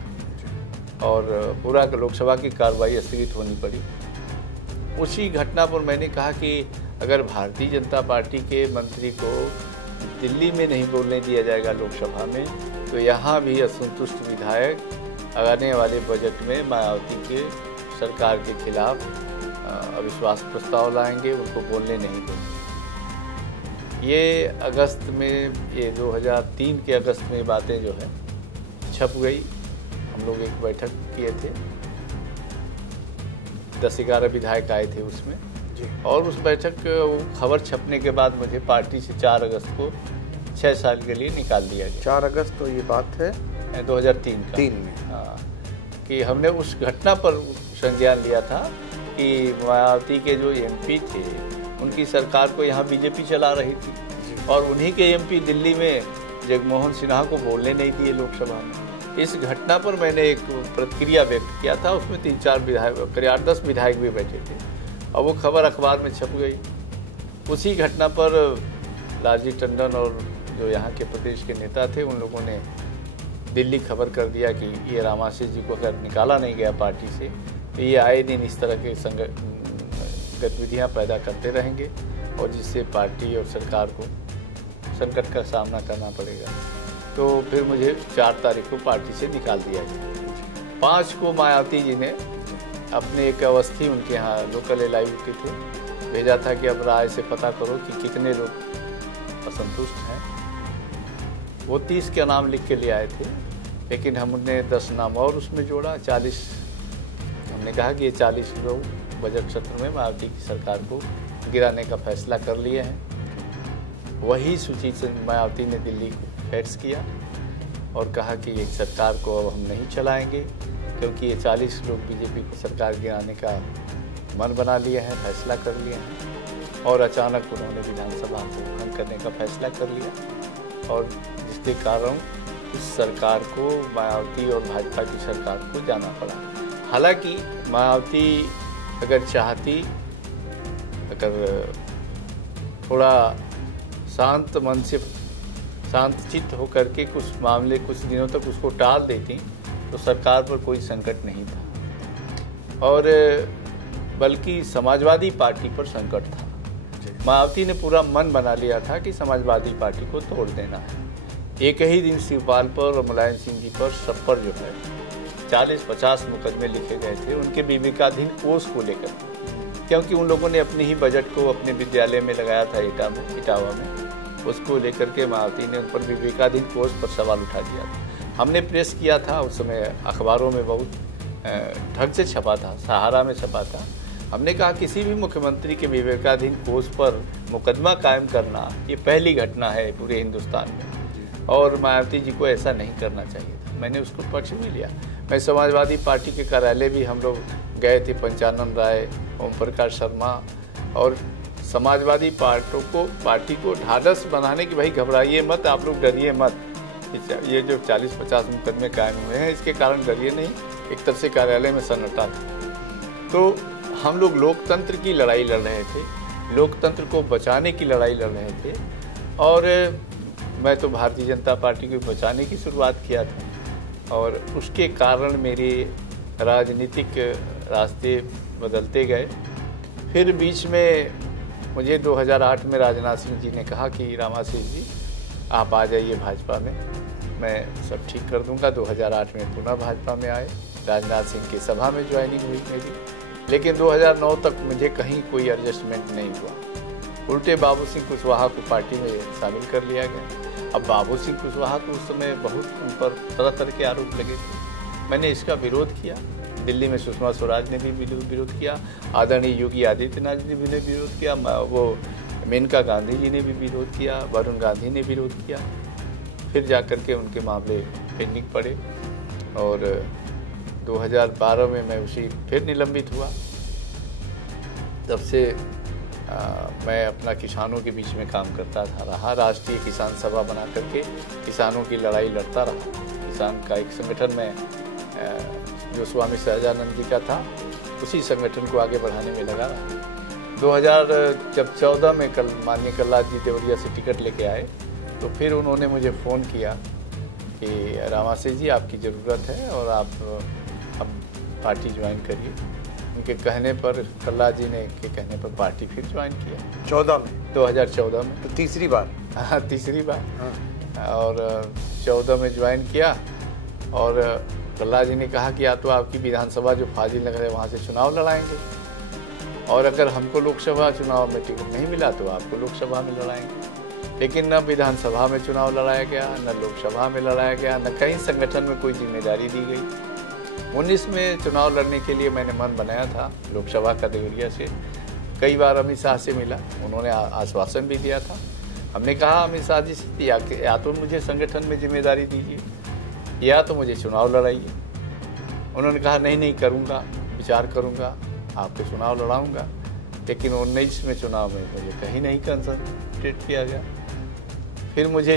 और पूरा लोकसभा की कार्रवाई स्थगित होनी पड़ी। उसी घटना पर मैंने कहा कि अगर भारतीय जनता पार्टी के मंत्री को दिल्ली में नहीं बोलने दिया जाएगा लोकसभा में, तो यहाँ भी असंतुष्ट विधायक आने वाले बजट में मायावती के सरकार के खिलाफ अविश्वास प्रस्ताव लाएंगे, उनको बोलने नहीं देंगे। ये अगस्त में, ये 2003 के अगस्त में बातें जो है छप गई। हम लोग एक बैठक किए थे, 10-11 विधायक आए थे उसमें जी। और उस बैठक वो खबर छपने के बाद मुझे पार्टी से 4 अगस्त को 6 साल के लिए निकाल दिया गया। 4 अगस्त तो ये बात है 2003 का। 3 में। हाँ, कि हमने उस घटना पर संज्ञान लिया था कि मायावती के जो एमपी थे उनकी सरकार को यहाँ बीजेपी चला रही थी और उन्हीं के एमपी दिल्ली में जगमोहन सिन्हा को बोलने नहीं दिए लोकसभा में। इस घटना पर मैंने एक प्रतिक्रिया व्यक्त किया था, उसमें 3-4 विधायक, करीब 8-10 विधायक भी बैठे थे और वो खबर अखबार में छप गई। उसी घटना पर लालजी टंडन और जो यहाँ के प्रदेश के नेता थे उन लोगों ने दिल्ली खबर कर दिया कि ये रामाशीष जी को अगर निकाला नहीं गया पार्टी से तो ये आए दिन इस तरह के गतिविधियाँ पैदा करते रहेंगे और जिससे पार्टी और सरकार को संकट का सामना करना पड़ेगा। तो फिर मुझे 4 तारीख को पार्टी से निकाल दिया गया। 5 को मायावती जी ने अपने एक अवस्थी उनके यहाँ लोकल एलआईयू के थे भेजा था कि अब राय से पता करो कि कितने लोग असंतुष्ट हैं। वो 30 के नाम लिख के ले आए थे, लेकिन हमने 10 नाम और उसमें जोड़ा, 40। हमने कहा कि ये 40 लोग बजट सत्र में मायावती की सरकार को गिराने का फैसला कर लिए हैं। वही सूची से मायावती ने दिल्ली को फैक्स किया और कहा कि ये सरकार को अब हम नहीं चलाएंगे क्योंकि ये 40 लोग बीजेपी को सरकार गिराने का मन बना लिए हैं, फैसला कर लिए हैं। और अचानक उन्होंने विधानसभा को भंग करने का फैसला कर लिया और जिसके कारण उस सरकार को, मायावती और भाजपा की सरकार को जाना पड़ा। हालांकि मायावती अगर चाहती, अगर थोड़ा शांत मन से, शांत चित्त होकर के कुछ मामले कुछ दिनों तक उसको टाल देती तो सरकार पर कोई संकट नहीं था और बल्कि समाजवादी पार्टी पर संकट था। मायावती ने पूरा मन बना लिया था कि समाजवादी पार्टी को तोड़ देना है। एक ही दिन शिवपाल पर और मुलायम सिंह जी पर, सब पर जो है 40-50 मुकदमे लिखे गए थे उनके विवेकाधीन कोष को लेकर, क्योंकि उन लोगों ने अपने ही बजट को अपने विद्यालय में लगाया था इटावा में। उसको लेकर के मायावती ने उन पर विवेकाधीन कोष पर सवाल उठा दिया था। हमने प्रेस किया था, उस समय अखबारों में बहुत ढंग से छपा था, सहारा में छपा था। हमने कहा किसी भी मुख्यमंत्री के विवेकाधीन कोष पर मुकदमा कायम करना ये पहली घटना है पूरे हिंदुस्तान में और मायावती जी को ऐसा नहीं करना चाहिए था। मैंने उसको पक्ष भी लिया। मैं समाजवादी पार्टी के कार्यालय भी हम लोग गए थे, पंचानन राय, ओम प्रकाश शर्मा, और समाजवादी पार्टी को ढाढ़स बनाने की, भाई घबराइए मत, आप लोग डरिए मत, ये जो 40-50 मुकदमे कायम हुए हैं इसके कारण डरिए नहीं। एक तरफ से कार्यालय में सन्नाटा था। तो हम लोग लोकतंत्र की लड़ाई लड़ रहे थे, लोकतंत्र को बचाने की लड़ाई लड़ रहे थे और मैं तो भारतीय जनता पार्टी को बचाने की शुरुआत किया था और उसके कारण मेरे राजनीतिक रास्ते बदलते गए। फिर बीच में मुझे 2008 में राजनाथ सिंह जी ने कहा कि रामाशीष जी आप आ जाइए भाजपा में, मैं सब ठीक कर दूंगा। 2008 में पुनः भाजपा में आए, राजनाथ सिंह की सभा में ज्वाइनिंग हुई मेरी, लेकिन 2009 तक मुझे कहीं कोई एडजस्टमेंट नहीं हुआ। उल्टे बाबू सिंह कुशवाहा को पार्टी में शामिल कर लिया गया। अब बाबू सिंह कुशवाहा को उस समय बहुत उन पर तरह के आरोप लगे थे। मैंने इसका विरोध किया। दिल्ली में सुषमा स्वराज ने भी विरोध किया, आदरणीय योगी आदित्यनाथ जी ने भी विरोध किया, वो मेनका गांधी जी ने भी विरोध किया, वरुण गांधी ने विरोध किया। फिर जाकर के उनके मामले पेंडिंग पड़े और 2012 में मैं उसी फिर निलंबित हुआ। तब से मैं अपना किसानों के बीच में काम करता रहा, राष्ट्रीय किसान सभा बना करके किसानों की लड़ाई लड़ता रहा। किसान का एक संगठन में जो स्वामी सहजानंद जी का था, उसी संगठन को आगे बढ़ाने में लगा रहा। 2014 में माननीय कल्लाद जी देवरिया से टिकट लेके आए तो फिर उन्होंने मुझे फ़ोन किया कि रामाशीष जी आपकी ज़रूरत है और आप अब पार्टी ज्वाइन करिए। उनके कहने पर, कल्लाद जी ने के कहने पर पार्टी फिर ज्वाइन किया 2014 में। तो तीसरी बार? हाँ, तीसरी बार। और 14 में ज्वाइन किया और कल्लाद जी ने कहा कि या तो आपकी विधानसभा जो फाजिल नगर है वहाँ से चुनाव लड़ाएंगे और अगर हमको लोकसभा चुनाव में टिकट नहीं मिला तो आपको लोकसभा में लड़ाएंगे। लेकिन न विधानसभा में चुनाव लड़ाया गया, न लोकसभा में लड़ाया गया, न कहीं संगठन में कोई जिम्मेदारी दी गई। 19 में चुनाव लड़ने के लिए मैंने मन बनाया था लोकसभा का देवरिया से। कई बार अमित शाह से मिला, उन्होंने आश्वासन भी दिया था। हमने कहा अमित शाह जी से या तो मुझे संगठन में जिम्मेदारी दीजिए या तो मुझे चुनाव लड़ाइए। उन्होंने कहा नहीं करूँगा, विचार करूँगा, आपको चुनाव लड़ाऊँगा। लेकिन 19 में चुनाव में मुझे कहीं नहीं कंसंट्रेट किया गया। फिर मुझे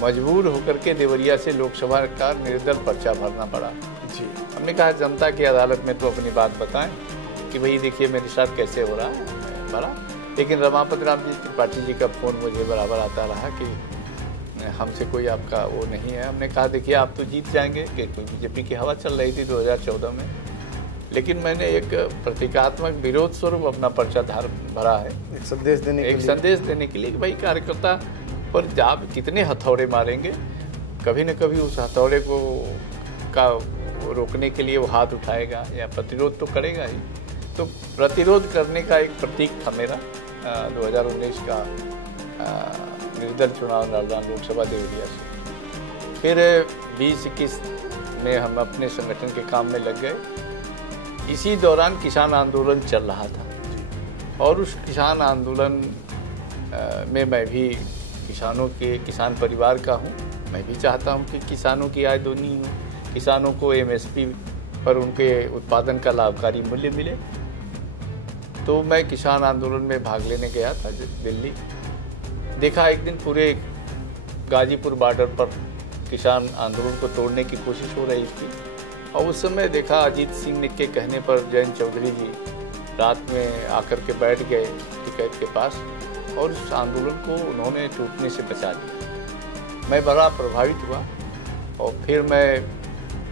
मजबूर होकर के देवरिया से लोकसभा का निर्दल पर्चा भरना पड़ा। जी, हमने कहा जनता की अदालत में तो अपनी बात बताएं कि भाई देखिए मेरे साथ कैसे हो रहा है, भरा। लेकिन रमापत राम जी त्रिपाठी जी का फ़ोन मुझे बराबर आता रहा कि हमसे कोई आपका वो नहीं है। हमने कहा देखिए आप तो जीत जाएंगे, कि बीजेपी की हवा चल रही थी 2014 में। लेकिन मैंने एक प्रतीकात्मक विरोध स्वरूप अपना पर्चा भरा है, एक संदेश देने के लिए कि भाई कार्यकर्ता पर आप कितने हथौड़े मारेंगे, कभी न कभी उस हथौड़े को रोकने के लिए वो हाथ उठाएगा या प्रतिरोध तो करेगा ही। तो प्रतिरोध करने का एक प्रतीक था मेरा 2019 का निर्दल चुनाव लड़ना लोकसभा देवरिया से। फिर 2021 में हम अपने संगठन के काम में लग गए। इसी दौरान किसान आंदोलन चल रहा था और उस किसान आंदोलन में मैं भी किसान परिवार का हूँ। मैं भी चाहता हूँ कि किसानों की आय दोगुनी हो, किसानों को MSP पर उनके उत्पादन का लाभकारी मूल्य मिले। तो मैं किसान आंदोलन में भाग लेने गया था दिल्ली। देखा एक दिन पूरे गाजीपुर बॉर्डर पर किसान आंदोलन को तोड़ने की कोशिश हो रही थी। और उस समय देखा अजीत सिंह के कहने पर जयंत चौधरी जी रात में आकर के बैठ गए टिकैत के पास और उस आंदोलन को उन्होंने टूटने से बचा दिया। मैं बड़ा प्रभावित हुआ और फिर मैं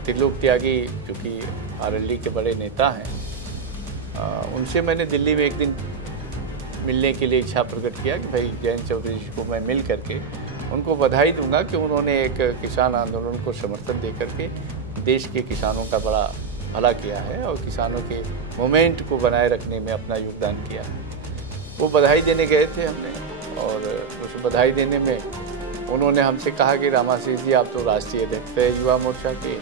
त्रिलोक त्यागी जो कि RLD के बड़े नेता हैं, उनसे मैंने दिल्ली में एक दिन मिलने के लिए इच्छा प्रकट किया कि भाई जयंत चौधरी जी को मैं मिल करके उनको बधाई दूंगा कि उन्होंने एक किसान आंदोलन को समर्थन दे करके देश के किसानों का बड़ा भला किया है और किसानों के मोमेंट को बनाए रखने में अपना योगदान किया है। वो बधाई देने गए थे हमने और उस बधाई देने में उन्होंने हमसे कहा कि रामाशीष जी आप तो राष्ट्रीय अध्यक्ष है युवा मोर्चा के,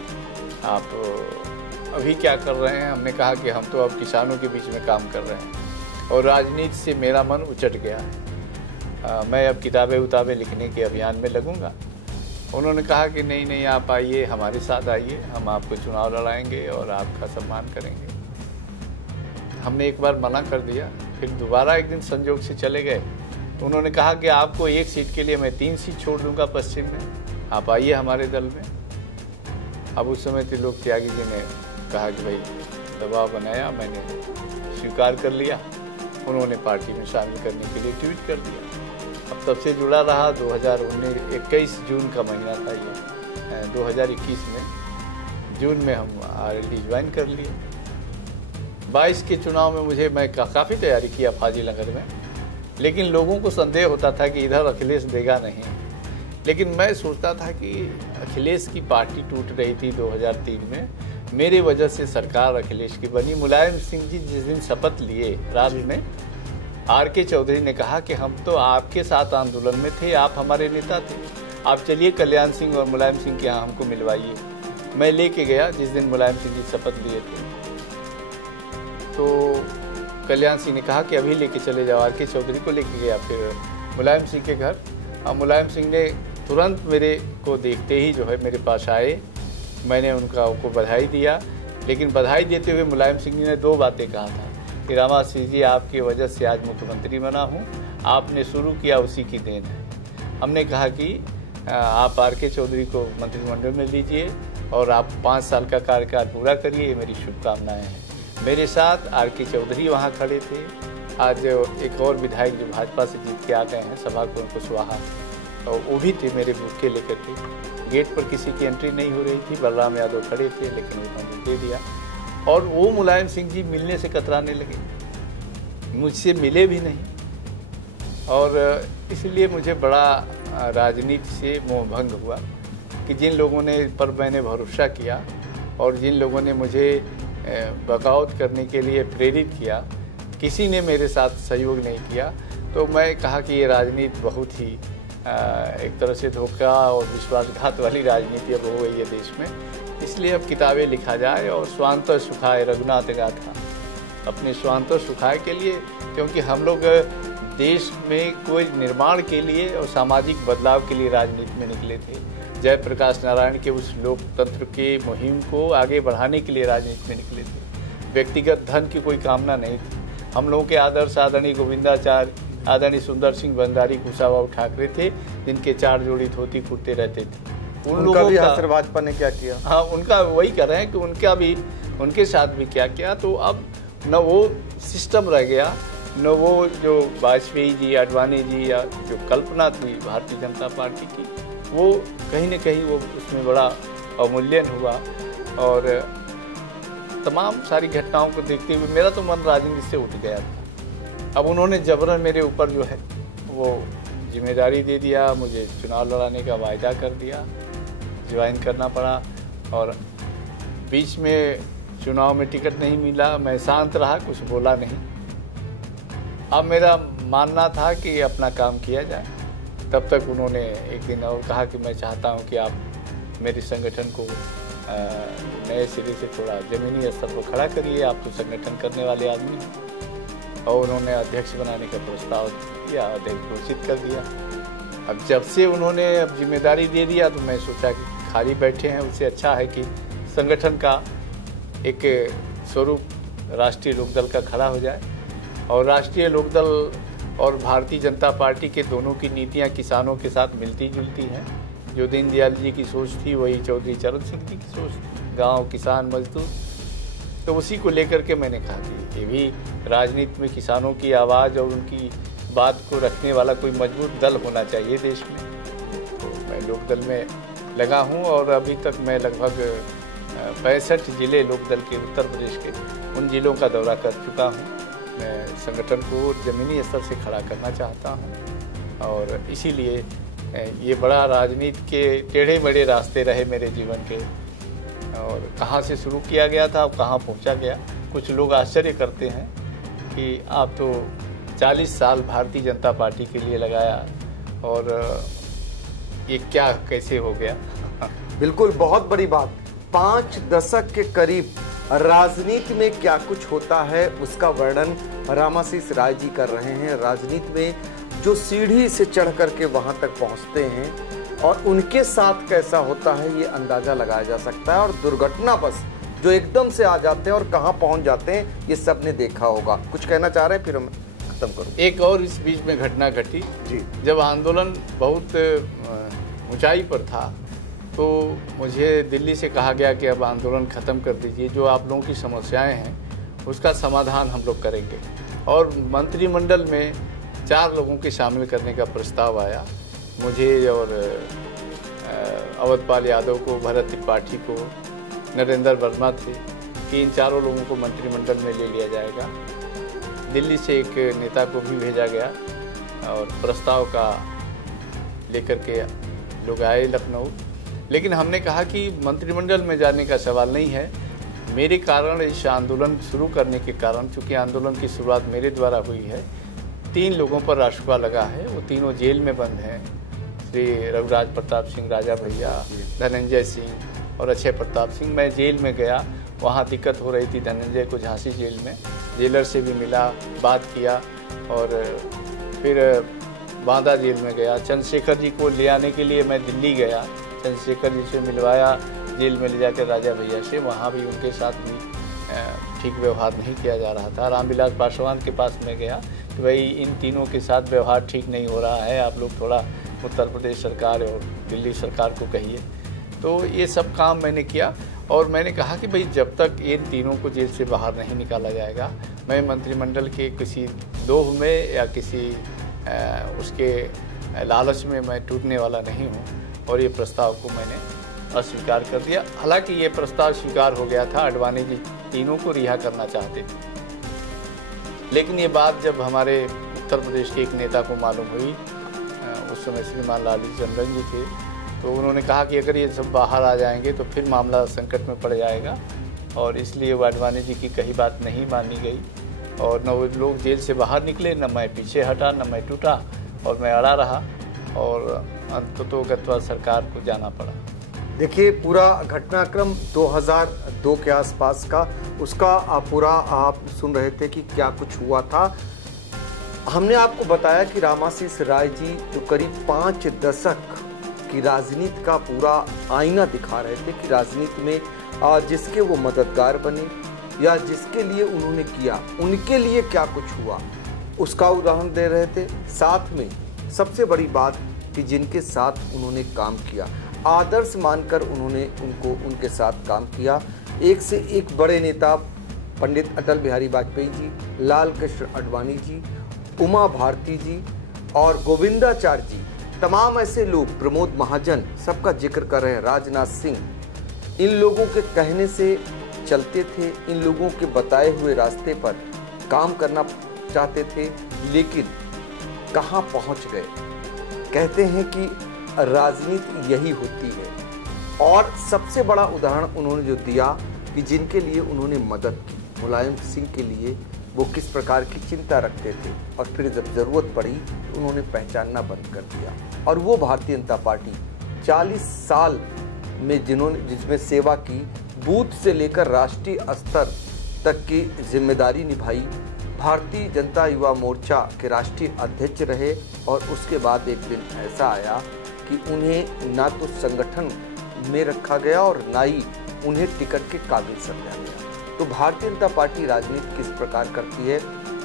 आप अभी क्या कर रहे हैं? हमने कहा कि हम तो अब किसानों के बीच में काम कर रहे हैं और राजनीति से मेरा मन उचट गया है, मैं अब किताबें लिखने के अभियान में लगूंगा। उन्होंने कहा कि नहीं आप आइए, हमारे साथ आइए, हम आपको चुनाव लड़ाएंगे और आपका सम्मान करेंगे। हमने एक बार मना कर दिया, फिर दोबारा एक दिन संजोग से चले गए तो उन्होंने कहा कि आपको 1 सीट के लिए मैं 3 सीट छोड़ दूंगा पश्चिम में, आप आइए हमारे दल में। अब उस समय त्रिलोक त्यागी जी ने कहा कि भाई दबाव बनाया, मैंने स्वीकार कर लिया। उन्होंने पार्टी में शामिल करने के लिए ट्वीट कर दिया। अब तब से जुड़ा रहा। 2021 जून का महीना था ये, 2021 में जून में हम RLD ज्वाइन कर लिए। 22 के चुनाव में मैं काफ़ी तैयारी किया फाजिलनगर में, लेकिन लोगों को संदेह होता था कि इधर अखिलेश देगा नहीं। लेकिन मैं सोचता था कि अखिलेश की पार्टी टूट रही थी 2003 में, मेरे वजह से सरकार अखिलेश की बनी। मुलायम सिंह जी जिस दिन शपथ लिए रात में, RK चौधरी ने कहा कि हम तो आपके साथ आंदोलन में थे, आप हमारे नेता थे, आप चलिए कल्याण सिंह और मुलायम सिंह के यहाँ हमको मिलवाइए। मैं लेके गया जिस दिन मुलायम सिंह जी शपथ लिए थे, तो कल्याण सिंह ने कहा कि अभी लेके चले जाओ। RK चौधरी को लेके गया फिर मुलायम सिंह के घर। और मुलायम सिंह ने तुरंत मेरे को देखते ही जो है मेरे पास आए। मैंने उनको बधाई दिया, लेकिन बधाई देते हुए मुलायम सिंह ने 2 बातें कहा था कि रामाशीष जी आपकी वजह से आज मुख्यमंत्री बना हूँ, आपने शुरू किया उसी की देन है। हमने कहा कि आप RK चौधरी को मंत्रिमंडल में लीजिए और आप 5 साल का कार्यकाल पूरा करिए, ये मेरी शुभकामनाएं हैं। मेरे साथ RK चौधरी वहाँ खड़े थे। आज एक और विधायक जो भाजपा से जीत के आ गए हैं सभा कुशवाहा, और वो भी थे मेरे बुके लेकर के। गेट पर किसी की एंट्री नहीं हो रही थी, बलराम यादव खड़े थे, लेकिन उन्होंने दे दिया। और वो मुलायम सिंह जी मिलने से कतराने लगे, मुझसे मिले भी नहीं। और इसलिए मुझे बड़ा राजनीति से मोहभंग हुआ कि जिन लोगों ने पर मैंने भरोसा किया और जिन लोगों ने मुझे बगावत करने के लिए प्रेरित किया, किसी ने मेरे साथ सहयोग नहीं किया। तो मैं कहा कि ये राजनीति बहुत ही एक तरह से धोखा और विश्वासघात वाली राजनीति अब हो गई है देश में। इसलिए अब किताबें लिखा जाए और स्वांतः सुखाय रघुनाथ गाथा, अपने स्वांतः सुखाय के लिए, क्योंकि हम लोग देश में कोई निर्माण के लिए और सामाजिक बदलाव के लिए राजनीति में निकले थे। जयप्रकाश नारायण के उस लोकतंत्र के मुहिम को आगे बढ़ाने के लिए राजनीति में निकले थे। व्यक्तिगत धन की कोई कामना नहीं थी। हम लोगों के आदर्श आदरणीय गोविंदाचार्य, आदरणीय सुंदर सिंह भंडारी, कुशाभाऊ ठाकरे थे, जिनके 4 जोड़ी धोती कुर्ते रहते थे। उनका भी असर भाजपा ने क्या किया? हाँ, उनका वही कर रहे हैं कि उनके साथ भी क्या किया। तो अब न वो सिस्टम रह गया, न वो जो वाजपेयी जी, आडवाणी जी या जो कल्पना थी भारतीय जनता पार्टी की, वो कहीं न कहीं वो उसमें बड़ा अवमूल्यन हुआ। और तमाम सारी घटनाओं को देखते हुए मेरा तो मन राजनीति से उठ गया था। अब उन्होंने जबरन मेरे ऊपर जो है वो जिम्मेदारी दे दिया, मुझे चुनाव लड़ाने का वायदा कर दिया, ज्वाइन करना पड़ा। और बीच में चुनाव में टिकट नहीं मिला, मैं शांत रहा, कुछ बोला नहीं। अब मेरा मानना था कि अपना काम किया जाए। तब तक उन्होंने एक दिन और कहा कि मैं चाहता हूं कि आप मेरे संगठन को नए सिरे से थोड़ा ज़मीनी स्तर पर खड़ा करिए, आप तो संगठन करने वाले आदमी हैं। और उन्होंने अध्यक्ष बनाने का प्रस्ताव किया, अध्यक्ष घोषित कर दिया। अब जब से उन्होंने अब जिम्मेदारी दे दिया तो मैं सोचा कि खाली बैठे हैं, उससे अच्छा है कि संगठन का एक स्वरूप राष्ट्रीय लोकदल का खड़ा हो जाए। और राष्ट्रीय लोकदल और भारतीय जनता पार्टी के दोनों की नीतियां किसानों के साथ मिलती जुलती हैं। जो दीनदयाल जी की सोच थी वही चौधरी चरण सिंह जी की सोच थी, गांव किसान मजदूर। तो उसी को लेकर के मैंने कहा कि ये भी राजनीति में किसानों की आवाज़ और उनकी बात को रखने वाला कोई मजबूत दल होना चाहिए देश में। तो मैं लोकदल में लगा हूँ और अभी तक मैं लगभग 65 जिले लोकदल के उत्तर प्रदेश के उन जिलों का दौरा कर चुका हूँ। मैं संगठन को ज़मीनी स्तर से खड़ा करना चाहता हूँ और इसीलिए ये बड़ा राजनीति के टेढ़े मेढ़े रास्ते रहे मेरे जीवन के। और कहाँ से शुरू किया गया था और कहाँ पहुँचा गया। कुछ लोग आश्चर्य करते हैं कि आप तो 40 साल भारतीय जनता पार्टी के लिए लगाया और ये क्या कैसे हो गया। बिल्कुल, बहुत बड़ी बात। 5 दशक के करीब राजनीति में क्या कुछ होता है उसका वर्णन रामाशीष राय जी कर रहे हैं। राजनीति में जो सीढ़ी से चढ़ करके वहां तक पहुंचते हैं और उनके साथ कैसा होता है ये अंदाजा लगाया जा सकता है। और दुर्घटना बस जो एकदम से आ जाते हैं और कहां पहुंच जाते हैं ये सब ने देखा होगा। कुछ कहना चाह रहे हैं, फिर हम खत्म करूँ। एक और इस बीच में घटना घटी जी। जब आंदोलन बहुत ऊंचाई पर था तो मुझे दिल्ली से कहा गया कि अब आंदोलन ख़त्म कर दीजिए, जो आप लोगों की समस्याएं हैं उसका समाधान हम लोग करेंगे। और मंत्रिमंडल में 4 लोगों के शामिल करने का प्रस्ताव आया, मुझे और अवधपाल यादव को, भरत त्रिपाठी को, नरेंद्र वर्मा थे कि इन 4 लोगों को मंत्रिमंडल में ले लिया जाएगा। दिल्ली से एक नेता को भी भेजा गया और प्रस्ताव का लेकर के लोग आए लखनऊ। लेकिन हमने कहा कि मंत्रिमंडल में जाने का सवाल नहीं है। मेरे कारण इस आंदोलन शुरू करने के कारण, चूँकि आंदोलन की शुरुआत मेरे द्वारा हुई है, 3 लोगों पर राष्ट्रपा लगा है। वो तीनों जेल में बंद हैं, श्री रघुराज प्रताप सिंह राजा भैया, धनंजय सिंह और अक्षय प्रताप सिंह। मैं जेल में गया, वहाँ दिक्कत हो रही थी धनंजय को झांसी जेल में। जेलर से भी मिला, बात किया और फिर बांदा जेल में गया। चंद्रशेखर जी को ले आने के लिए मैं दिल्ली गया, चंद्रशेखर जी से मिलवाया जेल में ले जाकर राजा भैया से। वहाँ भी उनके साथ भी ठीक व्यवहार नहीं किया जा रहा था। रामविलास पासवान के पास में गया कि भाई इन तीनों के साथ व्यवहार ठीक नहीं हो रहा है, आप लोग थोड़ा उत्तर प्रदेश सरकार और दिल्ली सरकार को कहिए। तो ये सब काम मैंने किया और मैंने कहा कि भाई जब तक इन तीनों को जेल से बाहर नहीं निकाला जाएगा, मैं मंत्रिमंडल के किसी दोह में या किसी उसके लालच में मैं टूटने वाला नहीं हूँ। और ये प्रस्ताव को मैंने अस्वीकार कर दिया। हालांकि ये प्रस्ताव स्वीकार हो गया था, आडवाणी जी तीनों को रिहा करना चाहते थे। लेकिन ये बात जब हमारे उत्तर प्रदेश के एक नेता को मालूम हुई, उस समय श्रीमान लालजी टंडन जी थे, तो उन्होंने कहा कि अगर ये सब बाहर आ जाएंगे तो फिर मामला संकट में पड़ जाएगा और इसलिए आडवाणी जी की कही बात नहीं मानी गई और न वो लोग जेल से बाहर निकले, न मैं पीछे हटा, न मैं टूटा, और मैं अड़ा रहा और अंततोगत्वा सरकार को जाना पड़ा। देखिए, पूरा घटनाक्रम 2002 के आसपास का, उसका पूरा आप सुन रहे थे कि क्या कुछ हुआ था। हमने आपको बताया कि रामाशीष राय जी जो करीब 5 दशक की राजनीति का पूरा आईना दिखा रहे थे कि राजनीति में जिसके वो मददगार बने या जिसके लिए उन्होंने किया, उनके लिए क्या कुछ हुआ, उसका उदाहरण दे रहे थे। साथ में सबसे बड़ी बात कि जिनके साथ उन्होंने काम किया, आदर्श मानकर उन्होंने उनके साथ काम किया। एक से एक बड़े नेता, पंडित अटल बिहारी वाजपेयी जी, लाल कृष्ण आडवाणी जी, उमा भारती जी और गोविंदाचार्य जी, तमाम ऐसे लोग, प्रमोद महाजन, सबका जिक्र कर रहे हैं, राजनाथ सिंह, इन लोगों के कहने से चलते थे, इन लोगों के बताए हुए रास्ते पर काम करना चाहते थे, लेकिन कहाँ पहुँच गए। कहते हैं कि राजनीति यही होती है। और सबसे बड़ा उदाहरण उन्होंने जो दिया कि जिनके लिए उन्होंने मदद की, मुलायम सिंह के लिए वो किस प्रकार की चिंता रखते थे, और फिर जब ज़रूरत पड़ी तो उन्होंने पहचानना बंद कर दिया। और वो भारतीय जनता पार्टी 40 साल में जिसमें सेवा की, बूथ से लेकर राष्ट्रीय स्तर तक की जिम्मेदारी निभाई, भारतीय जनता युवा मोर्चा के राष्ट्रीय अध्यक्ष रहे, और उसके बाद एक दिन ऐसा आया कि उन्हें ना तो संगठन में रखा गया और ना ही उन्हें टिकट के काबिल समझा गया। तो भारतीय जनता पार्टी राजनीति किस प्रकार करती है,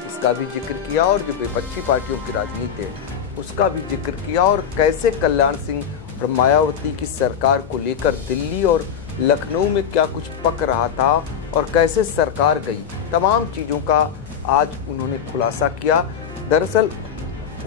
इसका भी जिक्र किया, और जो विपक्षी पार्टियों की राजनीति है उसका भी जिक्र किया, और कैसे कल्याण सिंह और मायावती की सरकार को लेकर दिल्ली और लखनऊ में क्या कुछ पक रहा था और कैसे सरकार गई, तमाम चीज़ों का आज उन्होंने खुलासा किया। दरअसल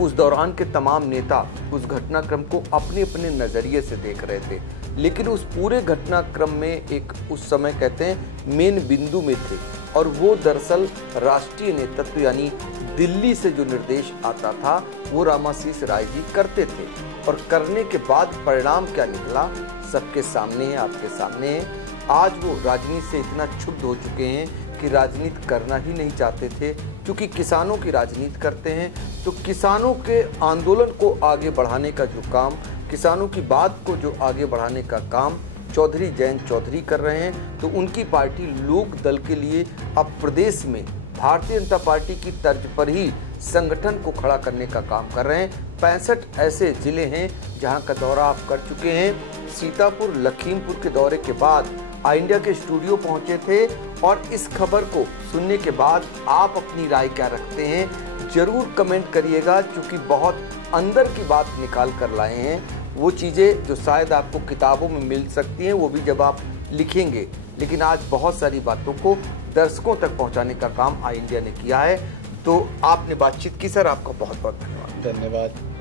उस दौरान के तमाम नेता उस घटनाक्रम को अपने अपने नज़रिए से देख रहे थे, लेकिन उस पूरे घटनाक्रम में एक उस समय कहते हैं मेन बिंदु में थे, और वो दरअसल राष्ट्रीय नेतृत्व यानी दिल्ली से जो निर्देश आता था वो रामाशीष राय जी करते थे, और करने के बाद परिणाम क्या निकला सबके सामने है, आपके सामने है। आज वो राजनीति से इतना क्षुब्ध हो चुके हैं कि राजनीति करना ही नहीं चाहते थे, क्योंकि किसानों की राजनीति करते हैं तो किसानों के आंदोलन को आगे बढ़ाने का जो काम, किसानों की बात को जो आगे बढ़ाने का काम चौधरी जयंत चौधरी कर रहे हैं, तो उनकी पार्टी लोक दल के लिए अब प्रदेश में भारतीय जनता पार्टी की तर्ज पर ही संगठन को खड़ा करने का काम कर रहे हैं। 65 ऐसे जिले हैं जहां का दौरा आप कर चुके हैं। सीतापुर, लखीमपुर के दौरे के बाद आई इंडिया के स्टूडियो पहुंचे थे, और इस खबर को सुनने के बाद आप अपनी राय क्या रखते हैं जरूर कमेंट करिएगा, क्योंकि बहुत अंदर की बात निकाल कर लाए हैं। वो चीज़ें जो शायद आपको किताबों में मिल सकती हैं वो भी जब आप लिखेंगे, लेकिन आज बहुत सारी बातों को दर्शकों तक पहुंचाने का काम आई इंडिया ने किया है। तो आपने बातचीत की सर, आपका बहुत बहुत धन्यवाद। धन्यवाद।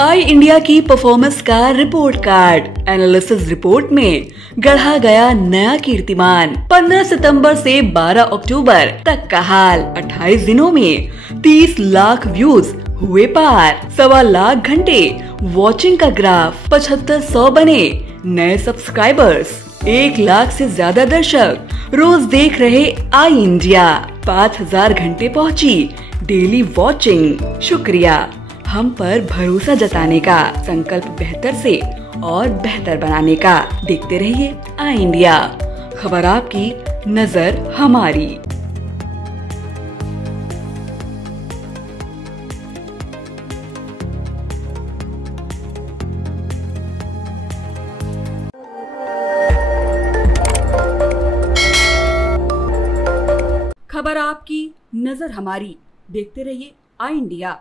आई इंडिया की परफॉर्मेंस का रिपोर्ट कार्ड एनालिसिस रिपोर्ट में गढ़ा गया नया कीर्तिमान। 15 सितंबर से 12 अक्टूबर तक का हाल, 28 दिनों में 30 लाख व्यूज हुए पार, 1.25 लाख घंटे वॉचिंग का ग्राफ, 7500 बने नए सब्सक्राइबर्स, 1 लाख से ज्यादा दर्शक रोज देख रहे आई इंडिया, 5000 घंटे पहुंची डेली वॉचिंग। शुक्रिया हम पर भरोसा जताने का, संकल्प बेहतर से और बेहतर बनाने का। देखते रहिए आई इंडिया, खबर आपकी, नजर हमारी। खबर आपकी, नजर हमारी। देखते रहिए आई इंडिया।